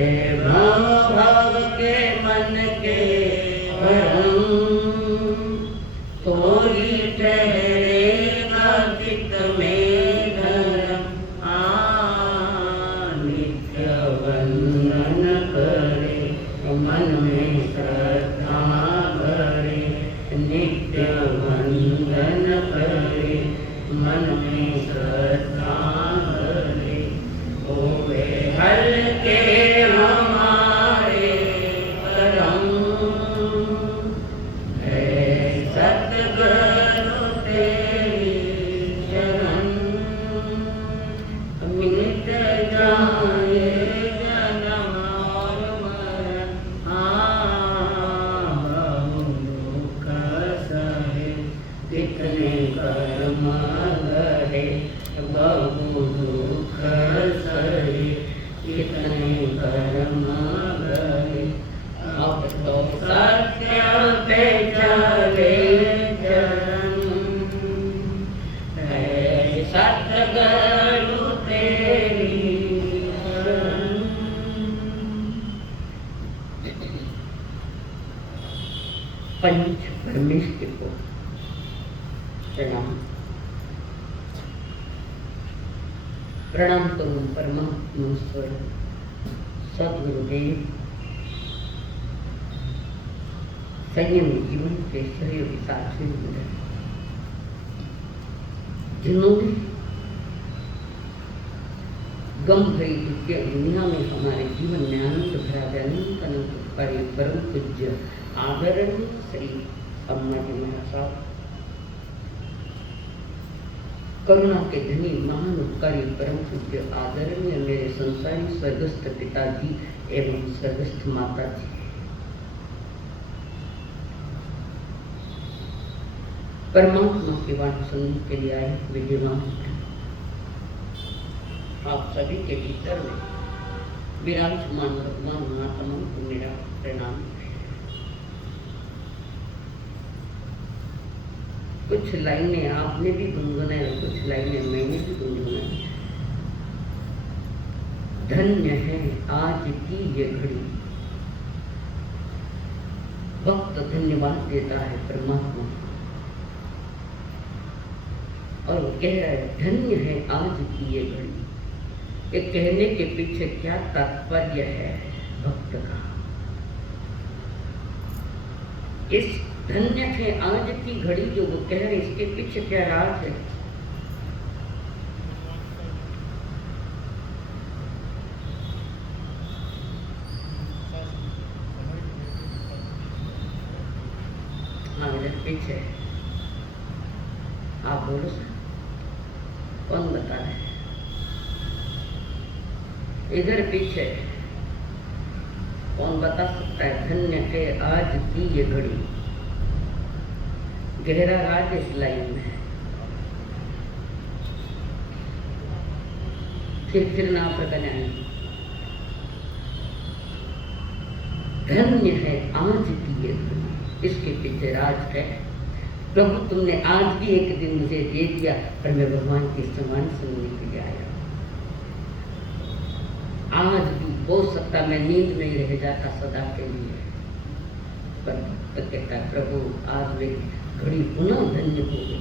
जय भाव भाव के मन के भरम, कोई ठहरेगा चित्त में धर्म। नित्य वंदन करे मन में श्रद्धा भरे, नित्य वंदन करे मन में श्रद्धा भरे। होवे हल्के हमारे करम, है सतगुरु तेरी शरण। मिट जाए जन्म और मरण, बहु दुख सहे कितने कर्म गहे, बहु दुख सहे कितने कर्म गहे। अब तो सत्य पे चले चरण, है सतगुरु तेरी शरण। पंच परमेश्वर को प्रणाम। प्रणाम करूं परमात्मा स्वरूप सद्गुरुदेव, संयमी जीवन के सहयोगी साथी मिले, जिन्होंने गम भरी दुखिया दुनिया में हमारे जीवन में आनंद भरा अनंत अनंत कार्य परम पूज्य आदरणीय श्री अम्मा जी महाराज, करुणा के धनी महान उपकारी परम पूज्य आदरणीय मेरे संसारी स्वर्गस्थ पिताजी एवं स्वर्गस्थ माता जी, परमात्मा की बात सुनने के लिए आए विद्यमान आप सभी के भीतर में विराजमान भगवान महात्मा को मेरा प्रणाम। कुछ लाइनें आपने भी गुनगुनाई और कुछ लाइनें मैंने भी गुनगुनाई। धन्य है आज की ये घड़ी, वक्त धन्यवाद देता है परमात्मा और वो कह रहा है धन्य है आज की ये घड़ी। ये कहने के पीछे क्या तात्पर्य है भक्त का? इस धन्य है आज की घड़ी जो वो कह रहे इसके पीछे क्या राज है? हाँ इधर पीछे आप बोलो सर, कौन बता रहे? इधर पीछे कौन बता सकता है? धन्य है आज की ये घड़ी, गहरा राज इस लाइन में है। फिर ना प्रकरण, धन्य है आज की ये घड़ी, इसके पीछे राज है। प्रभु तुमने आज भी एक दिन मुझे दे दिया पर मैं भगवान की समान सुनने के लिए आया। आज भी हो सकता मैं नींद में ही रह जाता सदा के लिए, पर भक्त कहता है प्रभु आज मेरी घड़ी पुनः धन्य हो गई,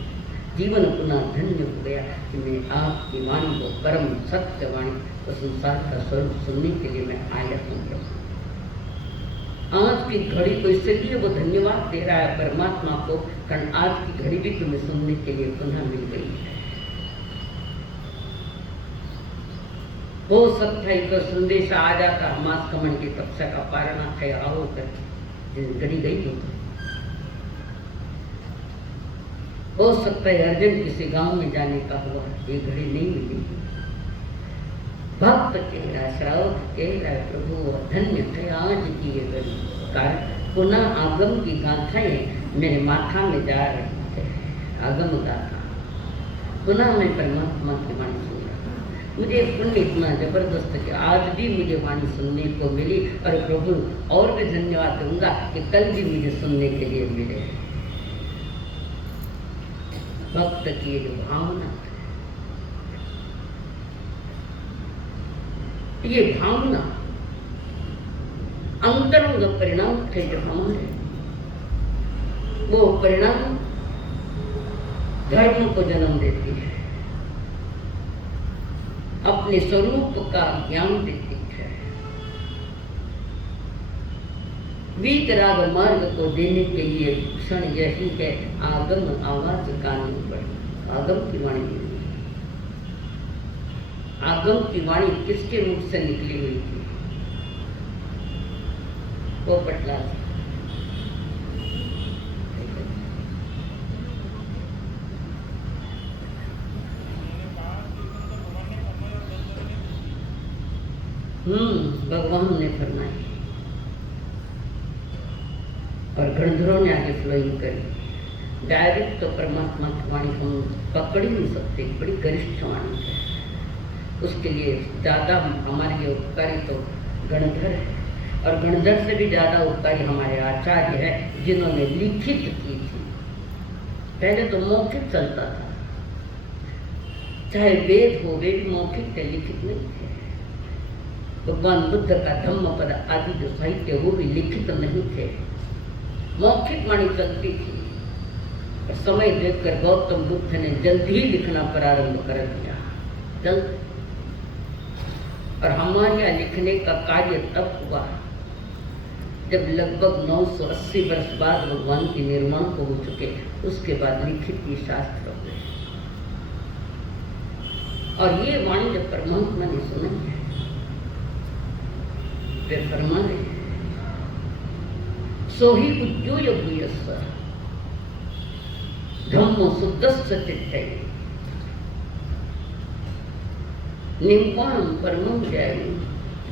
जीवन पुनः धन्य हो गया कि मैं आपकी वाणी को परम सत्य वाणी को संसार का स्वरूप सुनने के लिए मैं आया हूँ। प्रभु आज की घड़ी को इसलिए वो धन्यवाद दे रहा है परमात्मा को, कारण आज की घड़ी भी तुम्हें सुनने के लिए पुनः मिल गई है। हो सकता है तो संदेश आ जाता मास कमन की कक्षा का पारणा है आओ कर घड़ी गई हो सकता है अर्जेंट किसी गांव में जाने का हुआ, ये घड़ी नहीं मिली। भक्त कह रहा है, श्रावक कह रहा है प्रभु धन्य है आज की ये घड़ी, कारण पुनः आगम की गाथाएं मेरे माथा में जा रही थे। आगम गाथा पुनः मैं परमात्मा की वाणी सुन रहा, मुझे पुण्य इतना जबरदस्त कि आज भी मुझे वाणी सुनने को मिली और प्रभु और भी धन्यवाद दूंगा कि कल भी मुझे सुनने के लिए मिले। भक्त की जो भावना, ये भावना अंतरंग परिणाम थे जो हमारे, वो परिणाम धर्म को जन्म देती है, अपने स्वरूप का ज्ञान देती है। वीतराग मार्ग को देने के लिए क्षण यही है, आगम आवाज कान पर। आगम की वाणी, आगम की वाणी किसके मुख से निकली हुई थी? वो पटला था। भगवान ने फरमाई और गणधरों ने आगे फ्लोइंग करी। डायरेक्ट तो परमात्मा की वाणी हम पकड़ ही नहीं सकते, बड़ी गरिष्ठ वाणी है। उसके लिए ज़्यादा हमारे लिए उपकारी तो गणधर है, और गणधर से भी ज़्यादा उपकारी हमारे आचार्य है, जिन्होंने लिखित की थी। पहले तो मौखिक चलता था, चाहे वेद हो, वे भी मौखिक थे, लिखित नहीं थे। भगवान बुद्ध का धम्मपद आदि जो साहित्य वो भी लिखित नहीं थे, मौखिक वाणी चलती थी। और समय देखकर गौतम बुद्ध ने जल्द ही लिखना प्रारंभ कर दिया, जल्द। और हमारे यहाँ लिखने का कार्य तब हुआ जब लगभग 980 वर्ष बाद भगवान के निर्माण को हो चुके, उसके बाद लिखित ही शास्त्र हुए। और ये वाणी जब परमात्मा ने सुनी है, वे फरमा रहे हैं, सो ही उद्योय भूयस्स धम्मो शुद्धस्य चित्तै निम्पाणं परमं ज्ञानं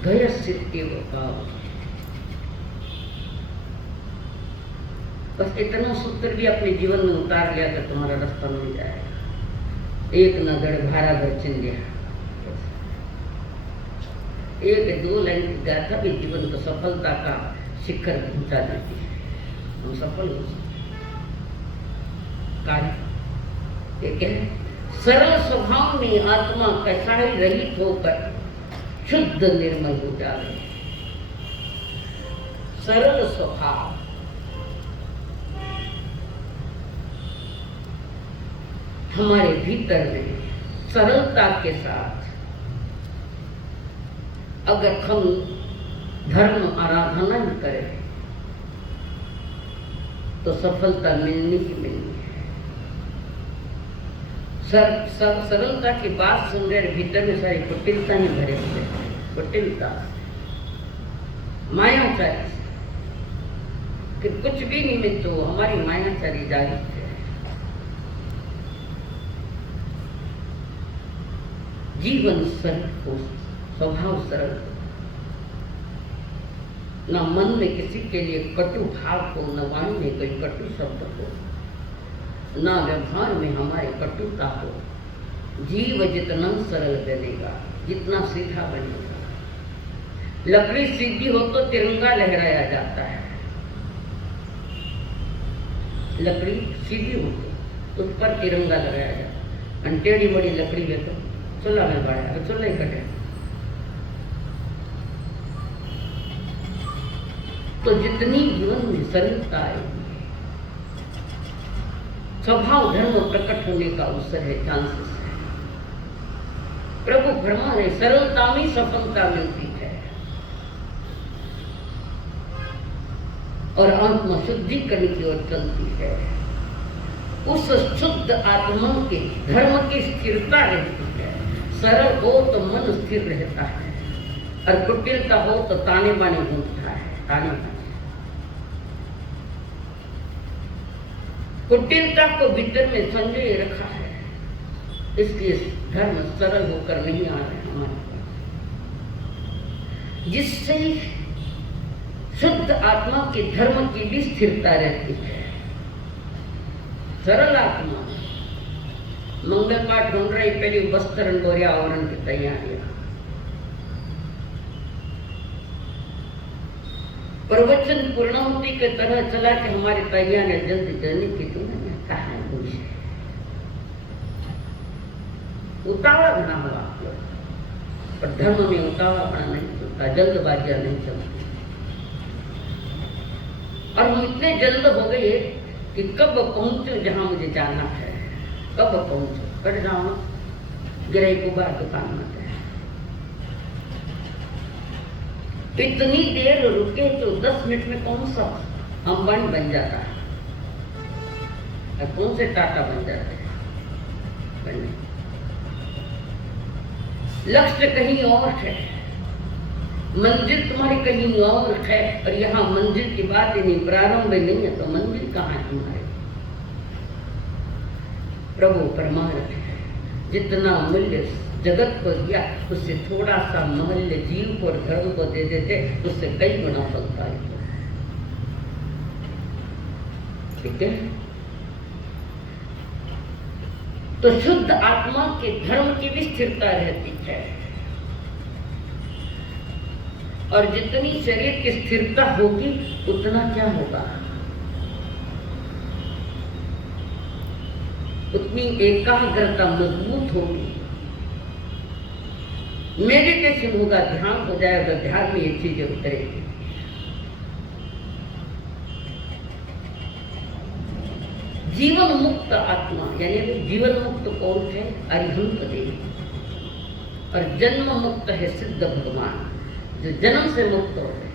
घयस्येव भाव। बस इतना सूत्र भी अपने जीवन में उतार लिया तो तुम्हारा रास्ता मिल जाएगा। एक न गढ़ भारा भर चिंध्या, एक दो लाइन की गाथा भी जीवन को सफलता का शिखर पहुंचा देती है। हम सफल हो सकते। कार्य क्या है? सरल स्वभाव में आत्मा कसाई रहित होकर शुद्ध निर्मल हो जाए। सरल स्वभाव, हमारे भीतर में सरलता के साथ अगर हम धर्म आराधना ही करें तो सफलता मिलनी ही मिलनी है। सरलता की बात सुन रहे, भीतर में सारी कुटिलता नहीं भरे हुए, कुटिलता, मायाचारी कि कुछ भी निमित्त हो, हमारी मायाचारी जारी है। जीवन सरल हो, स्वभाव सरल हो, न मन में किसी के लिए कटु भाव हो, न वाणी में कोई कटु शब्द हो, न व्यवहार में हमारे कटुता हो। जीव जितना सरल बनेगा, जितना सीधा बनेगा। लकड़ी सीधी हो तो तिरंगा लहराया जाता है, लकड़ी सीधी हो तो उस पर तिरंगा लगाया जाता है। टेढ़ी बड़ी लकड़ी है तो चूल्हा में बढ़ा, तो चूल्हा ही कटे। तो जितनी जीवन में सरलता आएगी, स्वभाव धर्म प्रकट होने का अवसर है, चांसेस है। प्रभु फरमा रहे, सरलता में सफलता मिलती है। और आत्मा शुद्धिकरण की ओर चलती है। उस शुद्ध आत्मा के धर्म की स्थिरता रहती है। सरल हो तो मन स्थिर रहता है, और कुटिलता हो तो ताने बाने घूमता है, ताने बाने। कुटिलता को भीतर में संजोए रखा है, इसलिए धर्म सरल होकर नहीं आ रहे हमारे पास। जिससे शुद्ध आत्मा के धर्म की भी स्थिरता रहती है। सरल आत्मा मंगल पाठ ढूंढ रही, पहले वस्त्र गौर्य आवरण की तैयारियां। प्रवचन पूर्णाहुति के तरह चला कि हमारी तैयारियां जल्दी जल्दी की तुमने कहा है कुछ उतावला बना हुआ, पर धर्म में उतावला बना नहीं चलता, जल्दबाजियां नहीं चलती। और हम इतने जल्द हो गए कि कब पहुंचो जहां मुझे जाना है, कब पहुंचो, कट जाओ ना गिरे को बार दुकान में। इतनी देर रुके तो 10 मिनट में कौन सा अंबानी बन जाता है और कौन से टाटा बन जाते हैं। लक्ष्य कहीं और है, मंजिल तुम्हारी कहीं और है, और यहाँ मंजिल की बात ही नहीं, प्रारंभ नहीं है तो मंजिल कहाँ है तुम्हारे। प्रभु परमार्थ है, जितना मूल्य जगत को दिया उससे थोड़ा सा मूल्य जीव को और धर्म को दे देते, उससे कई गुना फलता है। ठीक है, तो शुद्ध आत्मा के धर्म की भी स्थिरता रहती है, और जितनी शरीर की स्थिरता होगी उतना क्या होगा, उतनी एकाग्रता मजबूत होगी, मेडिटेशन होगा, ध्यान हो जाएगा, ध्यान में ये चीजें उतरेगी। जीवन मुक्त आत्मा यानी जीवन मुक्त कौन है, अरिहंत देव, और जन्म मुक्त है सिद्ध भगवान, जो जन्म से मुक्त हो गए।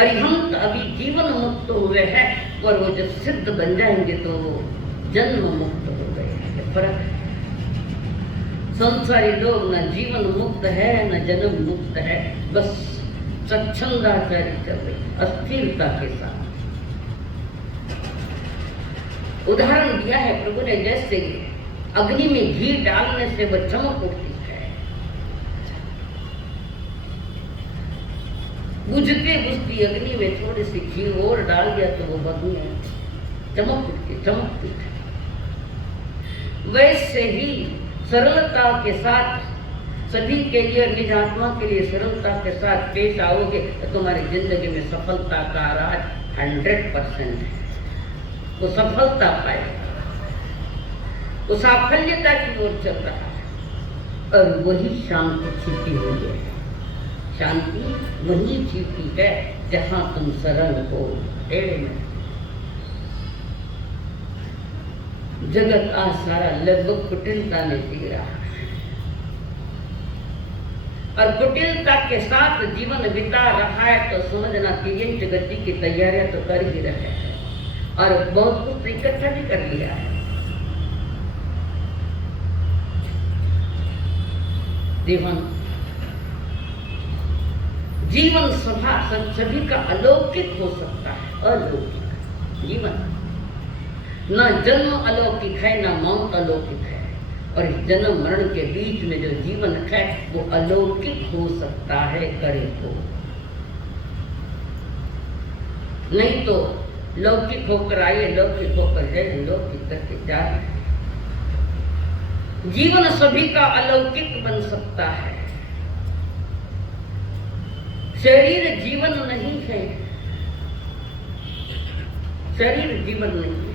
अरिहंत अभी जीवन मुक्त हुए हैं, और वो जब सिद्ध बन जाएंगे तो वो जन्म मुक्त हो गए। फर्क है, संसारी लोग न जीवन मुक्त है न जन्म मुक्त है, बस स्वच्छंदाचारी चल रही अस्थिरता के साथ। उदाहरण दिया है प्रभु ने, जैसे अग्नि में घी डालने से वह चमक उठती है, बुझते बुझती अग्नि में थोड़ी सी घी और डाल दिया तो वो बदू चमक उठती, चमकती है। वैसे ही सरलता के साथ सभी के लिए, निज आत्मा के लिए सरलता के साथ पेश आओगे तो तुम्हारी जिंदगी में सफलता का राज 100% है। वो सफलता पाएगा, वो साफल्यता की ओर चल रहा है, और वही शांति छिपी हुई है। शांति वही छिपी है जहां तुम सरल हो। जगत आज सारा लगभग कुटिलता में जी रहा है, और कुटिलता के साथ जीवन बिता रहा है, तो समझना तीव्र गति की तैयारियां तो कर ही रहे हैं, और बहुत कुछ इकट्ठा भी कर लिया है। जीवन सभी का अलौकिक हो सकता है, अलौकिक जीवन, न जन्म अलौकिक है न मौत अलौकिक है, और इस जन्म मरण के बीच में जो जीवन है वो अलौकिक हो सकता है, करे तो। नहीं तो लौकिक होकर आए, लौकिक होकर जाए, लौकिक करके जाए। जीवन सभी का अलौकिक बन सकता है। शरीर जीवन नहीं है, शरीर जीवन नहीं है।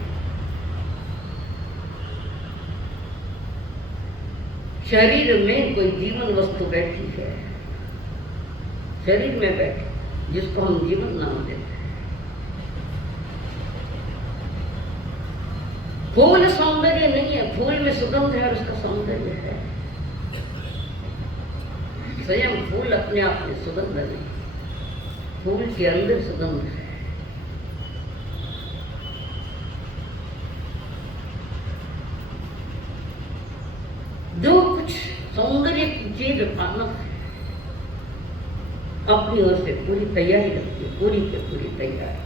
शरीर में कोई जीवन वस्तु बैठी है, शरीर में बैठी, जिसको हम जीवन नाम देते हैं। फूल सौंदर्य नहीं है, फूल में सुगंध है और उसका सौंदर्य है। स्वयं फूल अपने आप में सुगंध नहीं, फूल के अंदर सुगंध है। जो कुछ सौंदर्य की चीज पाना है, अपनी ओर से पूरी तैयारी रखती है, पूरी की पूरी तैयारी।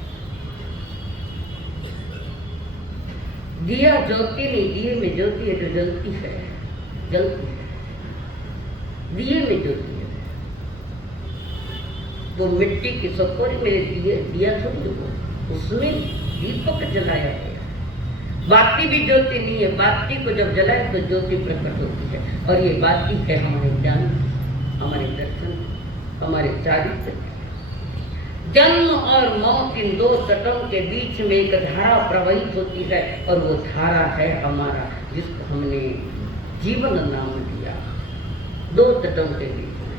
दिया ज्योति नहीं, दिए में ज्योति है जो जलती है, जलती है, दिए में ज्योति है। वो मिट्टी की सकोरी में दिया थोड़ी, उसमें दीपक जलाया गया। बाती भी ज्योति नहीं है, बाती को जब जलाए तो ज्योति प्रकट होती है, और ये बाती है हमारे ज्ञान, हमारे दर्शन, हमारे चारित्र। जन्म और मौत, इन दो तटों के बीच में एक धारा प्रवाहित होती है, और वो धारा है हमारा, जिसको हमने जीवन नाम दिया। दो तटों के बीच में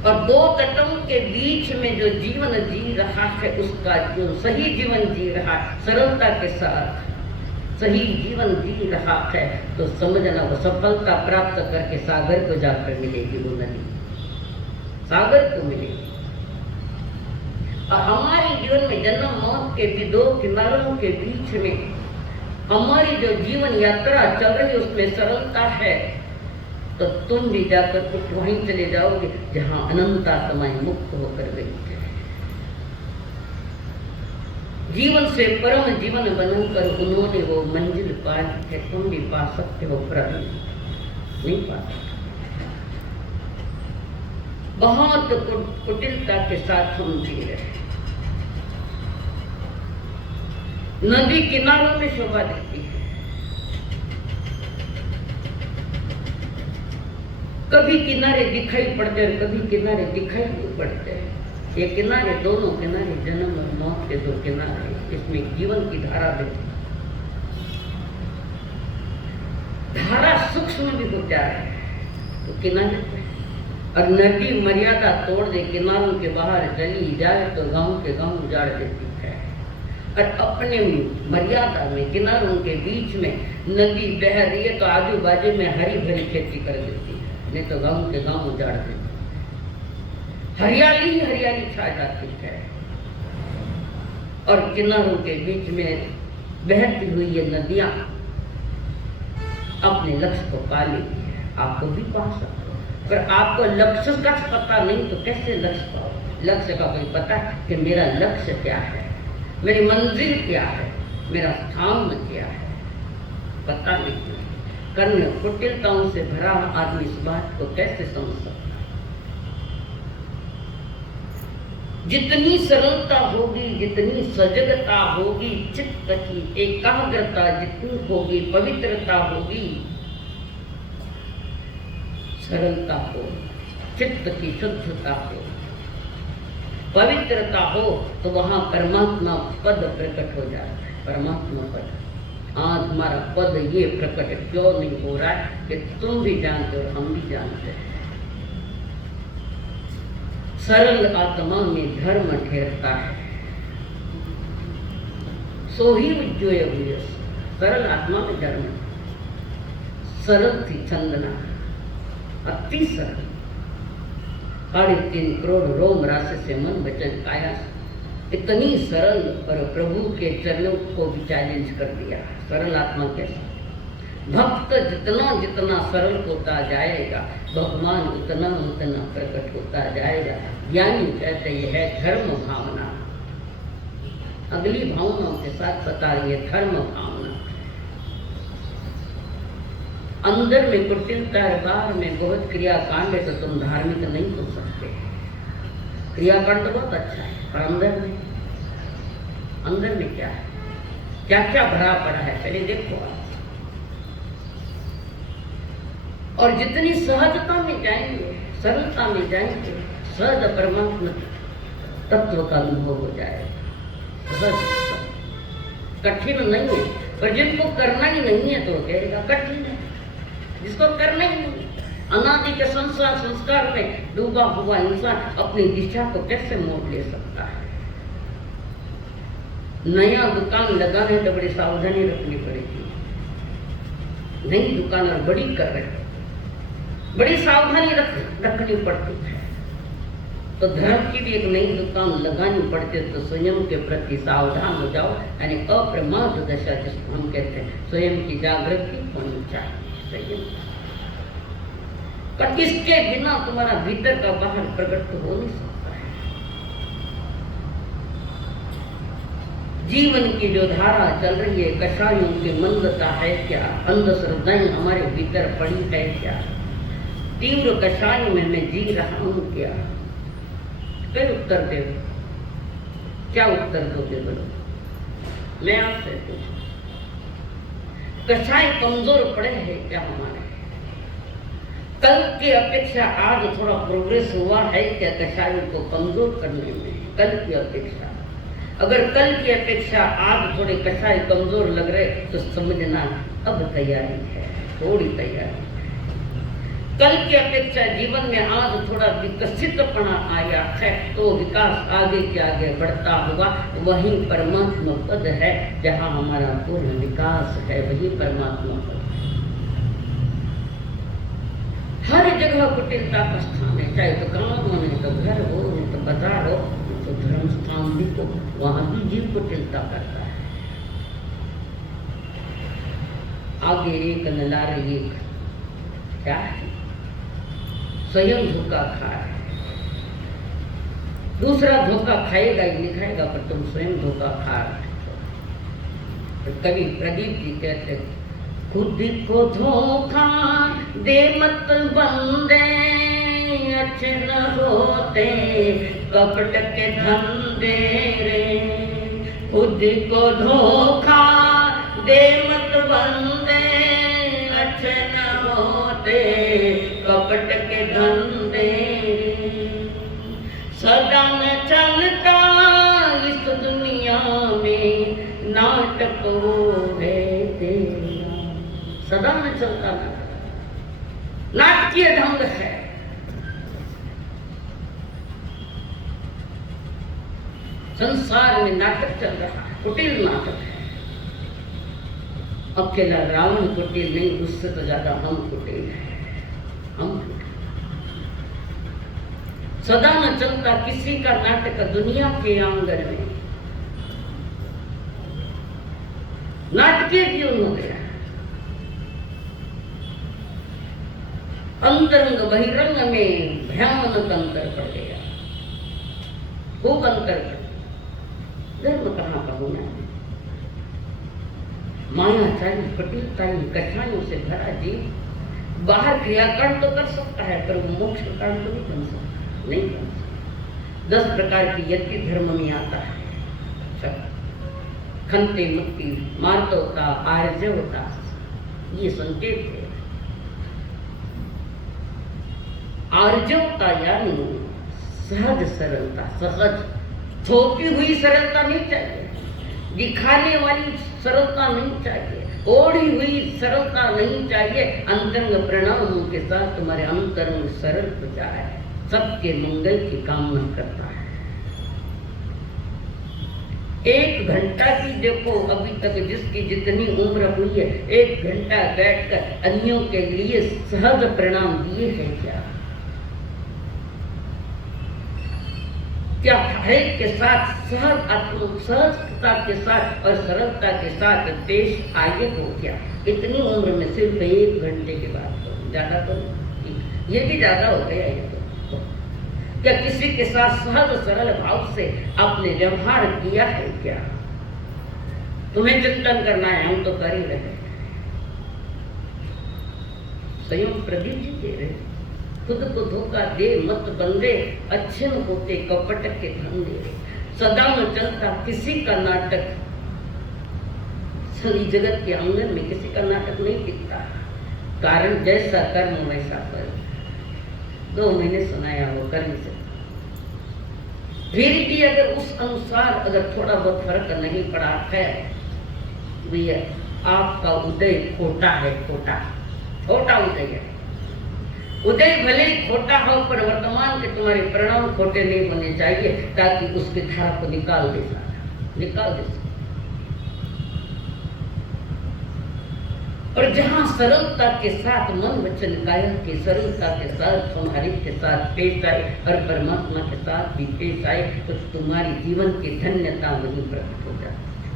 और दो तटों के बीच में जो जीवन जी रहा है, उसका जो सही जीवन जी रहा है, सरलता के साथ सही जीवन जी रहा है, तो समझना वो सफलता प्राप्त करके सागर को जाकर मिलेगी। वो नदी सागर को मिलेगी। और हमारे जीवन में जन्म मौत के भी दो किनारों के बीच में हमारी जो जीवन यात्रा चल रही है, उसमें सरलता है, तो तुम भी जाकर कुछ वहीं चले जाओगे जहां अनंता समय मुक्त होकर गई है। जीवन से परम जीवन बनकर उन्होंने वो मंजिल पाई है। तुम भी पा सकते हो, परम नहीं पा सकते। बहुत कुटिलता के साथ हम जी रहे हैं। नदी किनारों में शोभा देती है, कभी किनारे दिखाई पड़ते हैं, कभी किनारे दिखाई नहीं पड़ते हैं। ये किनारे, दोनों किनारे जन्म और मौत के दो किनारे, इसमें जीवन की धारा बहती। धारा सूक्ष्म भी हो जाए तो किनारे पे, और नदी मर्यादा तोड़ दे, किनारों के बाहर चली जाए तो गांव के गांव उजाड़ देती है। और अपने मर्यादा में, किनारों के बीच में नदी बह रही है तो आजू बाजू में हरी भरी खेती कर देती है, नहीं तो गांव के गांव उजाड़ देती है। हरियाली ही हरियाली छा जाती है। और किनारों के बीच में बहती हुई ये नदियां अपने लक्ष्य को पा लेती है। आपको भी पा सकते हो, अगर आपको लक्ष्य का पता नहीं तो कैसे लक्ष्य पाओ? लक्ष्य का कोई पता है कि मेरा लक्ष्य क्या है, मेरी मंजिल क्या है, मेरा स्थान क्या है? पता नहीं। कर्म कुटिलताओं से भरा आदमी इस बात को कैसे समझ सकता? जितनी सरलता होगी, जितनी सजगता होगी, चित्त की एकाग्रता जितनी होगी, पवित्रता होगी, सरलता हो, चित्त की शुद्धता हो, पवित्रता हो, तो वहां परमात्मा पद प्रकट हो जाता है। परमात्मा पद, आज हमारा पद ये प्रकट क्यों नहीं हो रहा है कि तुम भी जानते हो, हम भी जानते हैं। सरल आत्मा में धर्म ठहरता है, सो ही उज्जोय भूयस। सरल आत्मा में धर्म, सरल थी चंदना, अति सरल, 3.5 करोड़ रोम राशि से मन वचन काया, इतनी सरल, और प्रभु के चरणों को भी चैलेंज कर दिया। सरल आत्मा कैसे? भक्त जितना जितना सरल होता जाएगा, भगवान उतना उतना प्रकट होता जाएगा। ज्ञानी कहते ये है धर्म भावना। अगली भावनाओं के साथ बता रही है धर्म भावना। अंदर में कुटिलता है, बाहर में बहुत क्रियाकांड है, तो तुम धार्मिक नहीं हो सकते। क्रियाकांड तो बहुत अच्छा है, पर अंदर में क्या है, क्या क्या भरा पड़ा है, पहले देखो आप। और जितनी सहजता में जाएंगे, सरलता में जाएंगे, सहज परमात्मा तत्व का अनुभव हो जाएगा। कठिन नहीं है, पर जिनको करना ही नहीं है तो कहेगा कठिन है। जिसको करना ही नहीं, अनादि के संस्कार में डूबा हुआ इंसान अपनी दिशा को कैसे मोड़ ले सकता है? नया दुकान लगाने तो बड़ी सावधानी रखनी पड़ेगी। नई दुकान और बड़ी कर रहे, बड़ी सावधानी रखनी पड़ती है। तो धर्म की भी एक नई दुकान लगानी पड़ती है, तो स्वयं के प्रति सावधान हो जाओ, यानी अप्रमाद दशा जिसको हम कहते हैं, स्वयं की जागृति होनी चाहिए। पर इसके बिना तुम्हारा भीतर का बाहर प्रकट तो हो नहीं सकता है। जीवन की जो धारा चल रही है, कषायों की मंदता है क्या, अंधश्रद्धाएं हमारे भीतर पड़ी है क्या, तीव्र कषाय में मैं जी रहा हूं क्या? फिर उत्तर दे, क्या उत्तर दोगे बोलो? मैं आपसे पूछूं, कषाय कमजोर पड़े हैं क्या हमारे? कल की अपेक्षा आज थोड़ा प्रोग्रेस हुआ है क्या कषायों को कमजोर करने में? कल की अपेक्षा, अगर कल की अपेक्षा आज थोड़े कषाय कमजोर लग रहे तो समझना अब तैयारी है, थोड़ी तैयारी। कल की अपेक्षा जीवन में आज थोड़ा विकसितपना आया है, तो विकास आगे के आगे बढ़ता हुआ वही परमात्मा पद है, जहाँ हमारा पूर्ण विकास है, वही परमात्मा पद। हर जगह कुटिलता का स्थान है, चाहे दुकान हो, नहीं तो घर हो, नहीं तो बाजार हो, तो धर्म स्थान भी हो, वहां भी जीव कुटिलता करता है। आगे एक नलार एक क्या है, स्वयं धोखा खा है, दूसरा धोखा खाएगा ही नहीं खाएगा, पर तुम स्वयं धोखा खा रहे हो। कवि प्रदीप जी कहते हैं, खुद को धोखा दे मत बंदे, अच्छे न होते कपट के धंधे रे। खुद को धोखा दे मत बंदे, अच्छे न होते कपट के धंधे रे। सदा न चलता इस दुनिया में नाटक है तेरा, सदा में चलता नाटकीय ढंग है। संसार में नाटक चल रहा है, कुटिल नाटक है। अकेला रावण कुटिल नहीं, उससे तो ज्यादा हम कुटिल हैं, हम कुटिल। सदा न चलता किसी का नाटक दुनिया के आंगन में, नाटकीय क्यों हो गया? अंतरंग बहिरंग में भयानक अंतर पड़ गया, खूब अंतर पड़ गया। धर्म कहाँ का होना है? माया चाहिए, कटिलता ही, कठिनाइयों से भरा जीव बाहर क्रियाकांड तो कर सकता है, पर वो मोक्ष कांड तो नहीं बन सकता, नहीं बन सकता। 10 प्रकार की यज्ञ धर्म में आता है, खंते मुक्ति, मार्तवता, आर्जवता, ये संकेत है। आर्जवता यानी सहज सरलता, सहज थोपी हुई सरलता नहीं चाहिए, दिखाने वाली सरलता नहीं चाहिए, ओढ़ी हुई सरलता नहीं चाहिए। अंतरंग प्रणामों के साथ तुम्हारे अंतरंग सरल हो जाए, सबके मंगल की कामना करता है। 1 घंटा की देखो, अभी तक जिसकी जितनी उम्र हुई है, 1 घंटा बैठकर अन्यों के लिए सहज प्रणाम दिए हैं क्या हरेक के साथ सहजता के साथ और सरलता के साथ पेश आगे हो क्या? इतनी उम्र में सिर्फ 1 घंटे की बात करूं, ज्यादा तो ये भी ज्यादा हो गया। ये तो क्या किसी के साथ सहज सरल भाव से आपने व्यवहार किया है क्या? तुम्हें चिंतन करना है, हम तो कर ही रहे। स्वयं प्रदीप जी कह रहे, खुद को धोखा दे मत बंदे, अच्छे न होते कपट के धंधे। सदा न चलता किसी का नाटक, सभी जगत के आंगन में किसी का नाटक नहीं दिखता। कारण जैसा कर्म वैसा फल। 2 महीने सुनाया वो कर्म से, फिर भी अगर उस अनुसार अगर थोड़ा बहुत फर्क नहीं पड़ा है, भैया आपका उदय खोटा है, खोटा उदय है। उदय भले खोटा हो, पर वर्तमान के तुम्हारे परिणाम खोटे नहीं होने चाहिए, ताकि उसकी धारा को निकाल दे सके। और जहां सरलता के साथ मन वचन काया के सरलता के साथ तुम्हारे के साथ पेश आए और परमात्मा के साथ भी पेश आए, तो तुम्हारी जीवन की धन्यता वहीं प्रकट हो जाती है।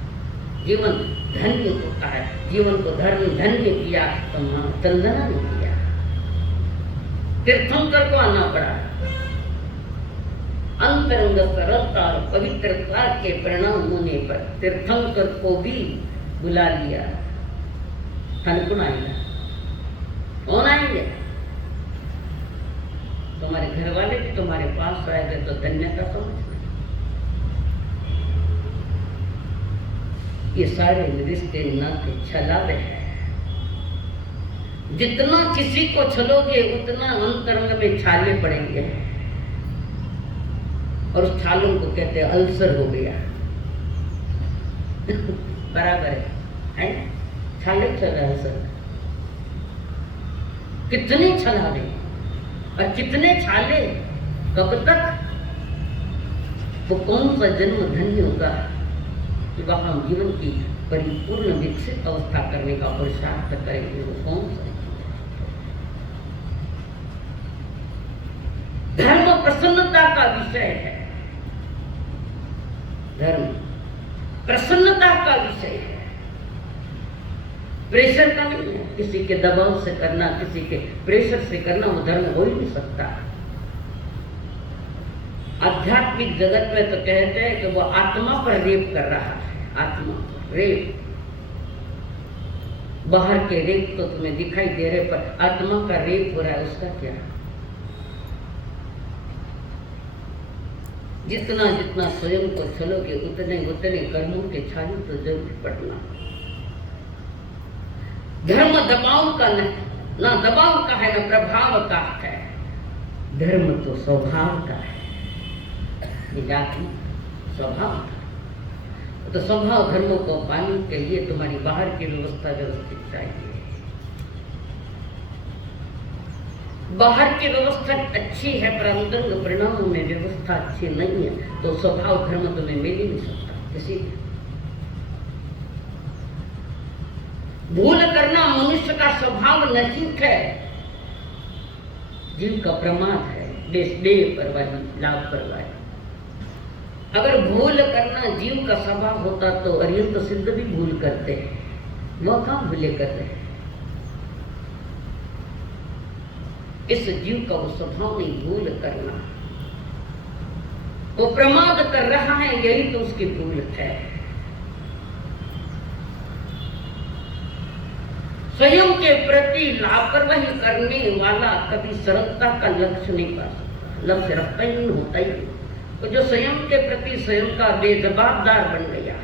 जीवन धन्य होता है। जीवन को धर्म धन्य किया तो चंदना ने किया, तीर्थंकर को आना पड़ा। अंतरंग सरलता और पवित्रता के परिणाम होने पर तीर्थंकर को भी बुला लिया। कौन आएगा? कौन आएंगे? तुम्हारे घर वाले भी तुम्हारे पास आएंगे तो धन्यता समझना। ये सारे रिश्ते नाते छलावे हैं। जितना किसी को छलोगे उतना अंतरंग में छाले पड़ेंगे, और उस छालों को कहते हैं अल्सर हो गया। बराबर है? छाले चल रहा है सर, कितने छला रहे। और कितने छाले, कब तक? वो कौन सा जन्म धन्य होगा कि वह हम जीवन की परिपूर्ण विकसित अवस्था करने का पुरुषार्थ करेंगे? वो कौन सा? धर्म प्रसन्नता का विषय है। धर्म प्रसन्नता का विषय है, प्रेशर का नहीं है। किसी के दबाव से करना, किसी के प्रेशर से करना वो धर्म हो ही नहीं सकता। आध्यात्मिक जगत में तो कहते हैं कि वो आत्मा पर रेप कर रहा है। आत्मा पर रेप, बाहर के रेप तो तुम्हें दिखाई दे रहे, पर आत्मा का रेप हो रहा है, उसका क्या? जितना जितना स्वयं को चलोगे उतने उतने कर्मों के छाले तो जरूर पड़ना। धर्म दबाव का नहीं, ना दबाव का है ना प्रभाव का है। धर्म तो स्वभाव का है, जाति स्वभाव का। तो स्वभाव धर्मों को पाने के लिए तुम्हारी बाहर की व्यवस्था व्यवस्थित चाहिए। बाहर की व्यवस्था अच्छी है पर अंतरंग परिणामों में व्यवस्था अच्छी नहीं है, तो स्वभाव धर्म तुम्हें मिल ही नहीं सकता किसी। भूल करना मनुष्य का स्वभाव नहीं है, जीव का प्रमाद है, बेपरवाही, लापरवाही। अगर भूल करना जीव का स्वभाव होता तो अरिहंत सिद्ध भी भूल करते हैं, वह कहाँ भूले कर रहे हैं? इस जीव का वो स्वभाव नहीं भूल करना, वो प्रमाद कर रहा है, यही तो उसकी भूल है। स्वयं के प्रति लापरवाही करने वाला कभी सरलता का लक्ष्य नहीं पा सकता, लक्ष्य रखता ही नहीं, होता ही नहीं। तो जो स्वयं के प्रति स्वयं का बेजवाबदार बन गया,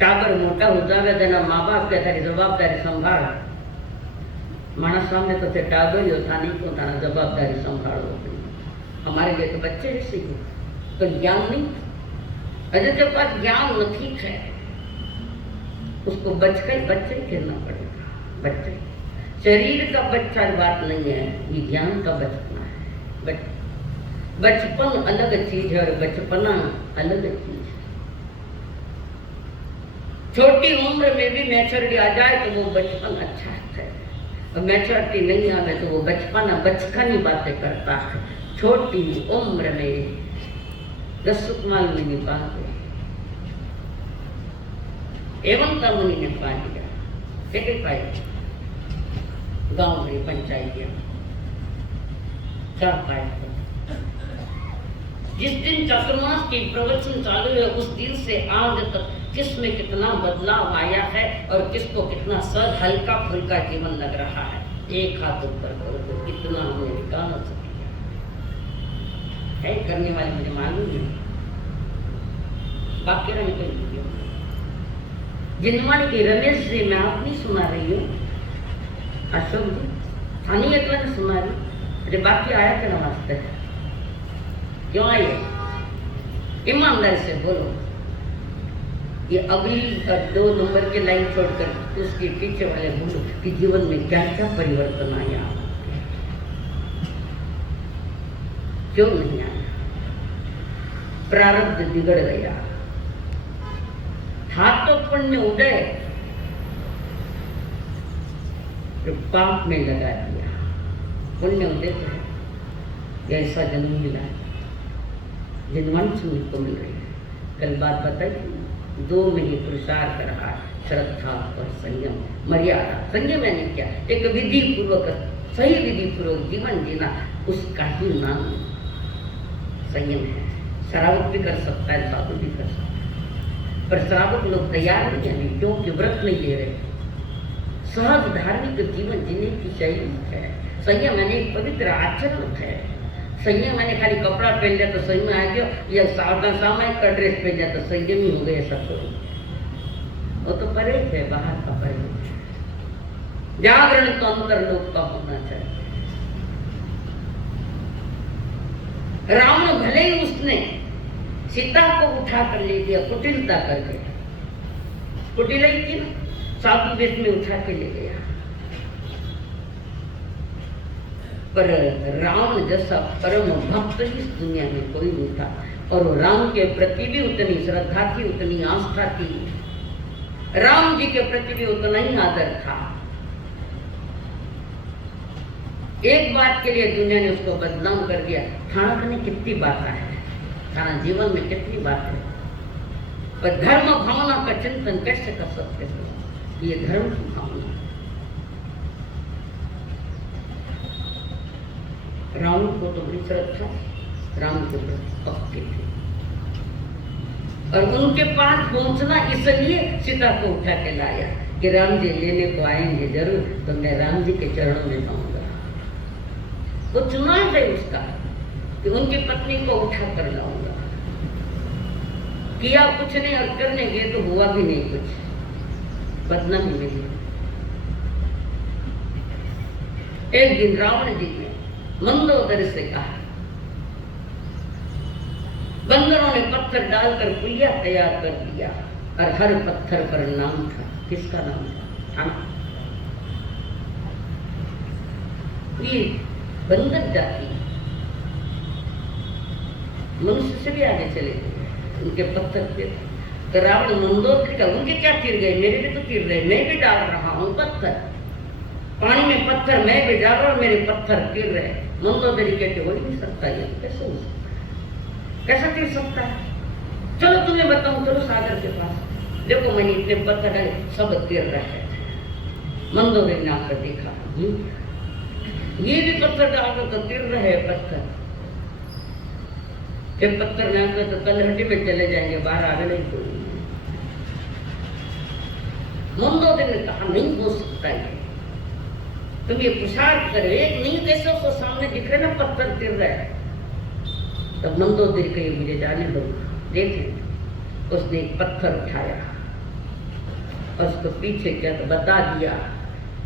टाबर मोटा हो जावे देना माँ बाप के थारी जवाबदारी संभाल, मानस सामने तो थे टाबर ही होता नहीं को थाना जवाबदारी संभालो। हमारे लिए तो बच्चे जैसे ही, तो ज्ञान नहीं, अजय के पास ज्ञान नहीं है, उसको बचकर बच्चे कहना पड़ेगा। बच्चे, शरीर का बच्चा बात नहीं है, ये ज्ञान का बचपना है। बचपन अलग चीज है और बचपना अलग चीज है। छोटी उम्र में भी मैच्योरिटी आ जाए तो वो बचपन अच्छा है, और मैच्योरिटी नहीं आवे तो वो बचपना बचकानी बातें करता है। छोटी उम्र में 10 सुकमाल में नहीं पाते, एवं तमुनि ने पा लिया, एक पाई गांव में पंचायतियां क्या पाए। जिस दिन चतुर्मास की प्रवचन चालू है उस दिन से आज तक किस में कितना बदलाव आया है और किसको कितना सहज हल्का फुल्का जीवन लग रहा है। एक हाथ ऊपर करो तो कितना हमने निकाल सकिया है, करने वाले मुझे मालूम है, बाकी रही कोई जिनवानी की रमेश जी मैं आप नहीं सुना रही हूँ, अशोक जी थानी एक बार सुना रही, अरे बाकी आया क्या वास्ते क्यों आइए? ईमानदारी से बोलो। ये अगली 2 नंबर के लाइन छोड़कर उसके पीछे वाले बोलो कि जीवन में क्या क्या परिवर्तन आया, क्यों नहीं आया? प्रारब्ध बिगड़ गया, हाथ तो पुण्य उदय तो पाप में लगा दिया। पुण्य उदय तो है, ऐसा जन्म मिला है, जिनवन सुनने को मिल रही है। कल बात बताई, 2 महीने पुरुषार्थ रहा, श्रद्धा और संयम, मर्यादा। संयम मैंने क्या, एक विधि पूर्वक, सही विधि पूर्वक जीवन जीना, उसका ही नाम संयम है। शराब भी कर सकता है, साधु भी कर सकता है, पर श्रावक लोग तैयार नहीं है क्योंकि व्रत नहीं ले रहे। सहज धार्मिक जीवन जीने की शैली है। संयम मैंने एक पवित्र आचरण है। संयम मैंने खाली कपड़ा पहन लिया तो संयम आ गया, या सामाजिक का ड्रेस पहन लिया तो संयम ही हो गया, ऐसा थोड़ी। वो तो परहेज है, बाहर का परहेज है। जागरण तो अंतर लोग का होना चाहिए। रावण भले ही उसने सीता को उठा कर ले दिया, कुटिलता करके, कुटिल ही थी ना, साधु वेश में उठा के ले गया, पर रावण जैसा परम भक्त इस दुनिया में कोई नहीं था। और राम के प्रति भी उतनी श्रद्धा थी, उतनी आस्था थी, राम जी के प्रति भी उतना ही आदर था। एक बात के लिए दुनिया ने उसको बदनाम कर दिया। थाना खाने कितनी बात है, थाना जीवन में कितनी बात है, पर धर्म भावना का चिंतन कैसे कर सकते हैं? ये धर्म की भावना। राम को तो बड़ी श्रद्धा, राम के प्रति भक्ति थी, और उनके पास पहुंचना इसलिए सीता को उठा के लाया कि राम जी लेने को आएंगे जरूर, तो मैं राम जी के चरणों में जाऊंगा। वो चुनाव है उसका कि उनकी पत्नी को उठा कर लाऊंगा। किया कुछ नहीं और करने गए तो हुआ भी नहीं कुछ, बदनामी मिली। एक दिन रावण जी ने मंदोदरी से कहा, बंदरों ने पत्थर डालकर पुलिया तैयार कर दिया और हर पत्थर पर नाम था। किसका नाम था? ये बंदर जाति मनुष्य से भी आगे चले गए, उनके पत्थर थे। तो रावण मंदोदरी का, उनके क्या तीर गए, मेरे भी तो तीर रहे, मैं भी डाल रहा हूं पत्थर, पानी में पत्थर मैं भी डाल रहा हूं, मेरे पत्थर तीर रहे। मंदोदरी कहते हो ही नहीं सकता, ये कैसे हो सकता, कैसा तीर सकता है? चलो तुम्हें बताऊं, चलो सागर के पास देखो, मैंने इतने पत्थर डाले, सब तीर रहे। मंदोदरी ने आकर देखा, ये भी पत्थर डालकर तो तीर रहे पत्थर। जब पत्थर में आकर तो कलहटी में चले जाएंगे, बाहर आगे नहीं कोई। मंदोदरी ने कहा, नहीं हो सकता है, तुम ये पुरुषार्थ करो, एक नहीं कैसे उसको सामने दिख रहे ना पत्थर तिर रहे। तब मंदोदरी कही, मुझे जाने दो, देख। उसने एक पत्थर उठाया और उसको पीछे क्या तो बता दिया,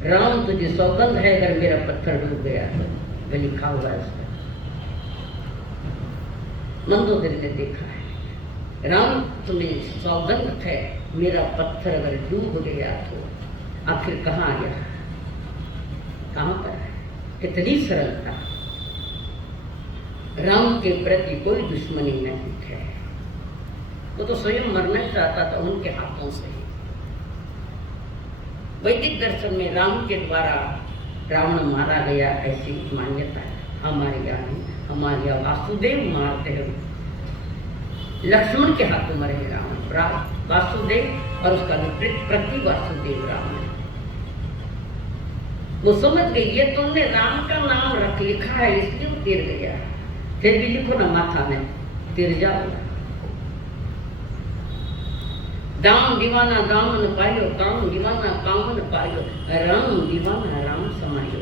राम तुझे सौगंध है अगर मेरा पत्थर डूब गया तो लिखा हुआ है उसका। मंदोदरी ने देखा है, राम तुम्हें सौगंध है, मेरा पत्थर अगर डूब गया तो आखिर कहाँ आ गया, कहां पर है? कितनी सरलता। राम के प्रति कोई दुश्मनी नहीं है, वो तो स्वयं मरना ही चाहता था उनके हाथों से। वैदिक दर्शन में राम के द्वारा रावण मारा गया ऐसी मान्यता है। हमारे यहाँ नहीं, हमारे यहाँ वासुदेव मारते हैं, लक्ष्मण के हाथों मरे रावण, वासुदेव और उसका विपरीत प्रति वासुदेव रावण। वो समझ गई, ये तुमने राम का नाम रख लिखा है इसलिए वो तिर गया, फिर भी लिखो ना माथा में, तिर जाओ। दाम दीवाना दामन पायो, काम दीवाना कामन पायो, राम दीवाना राम समायो,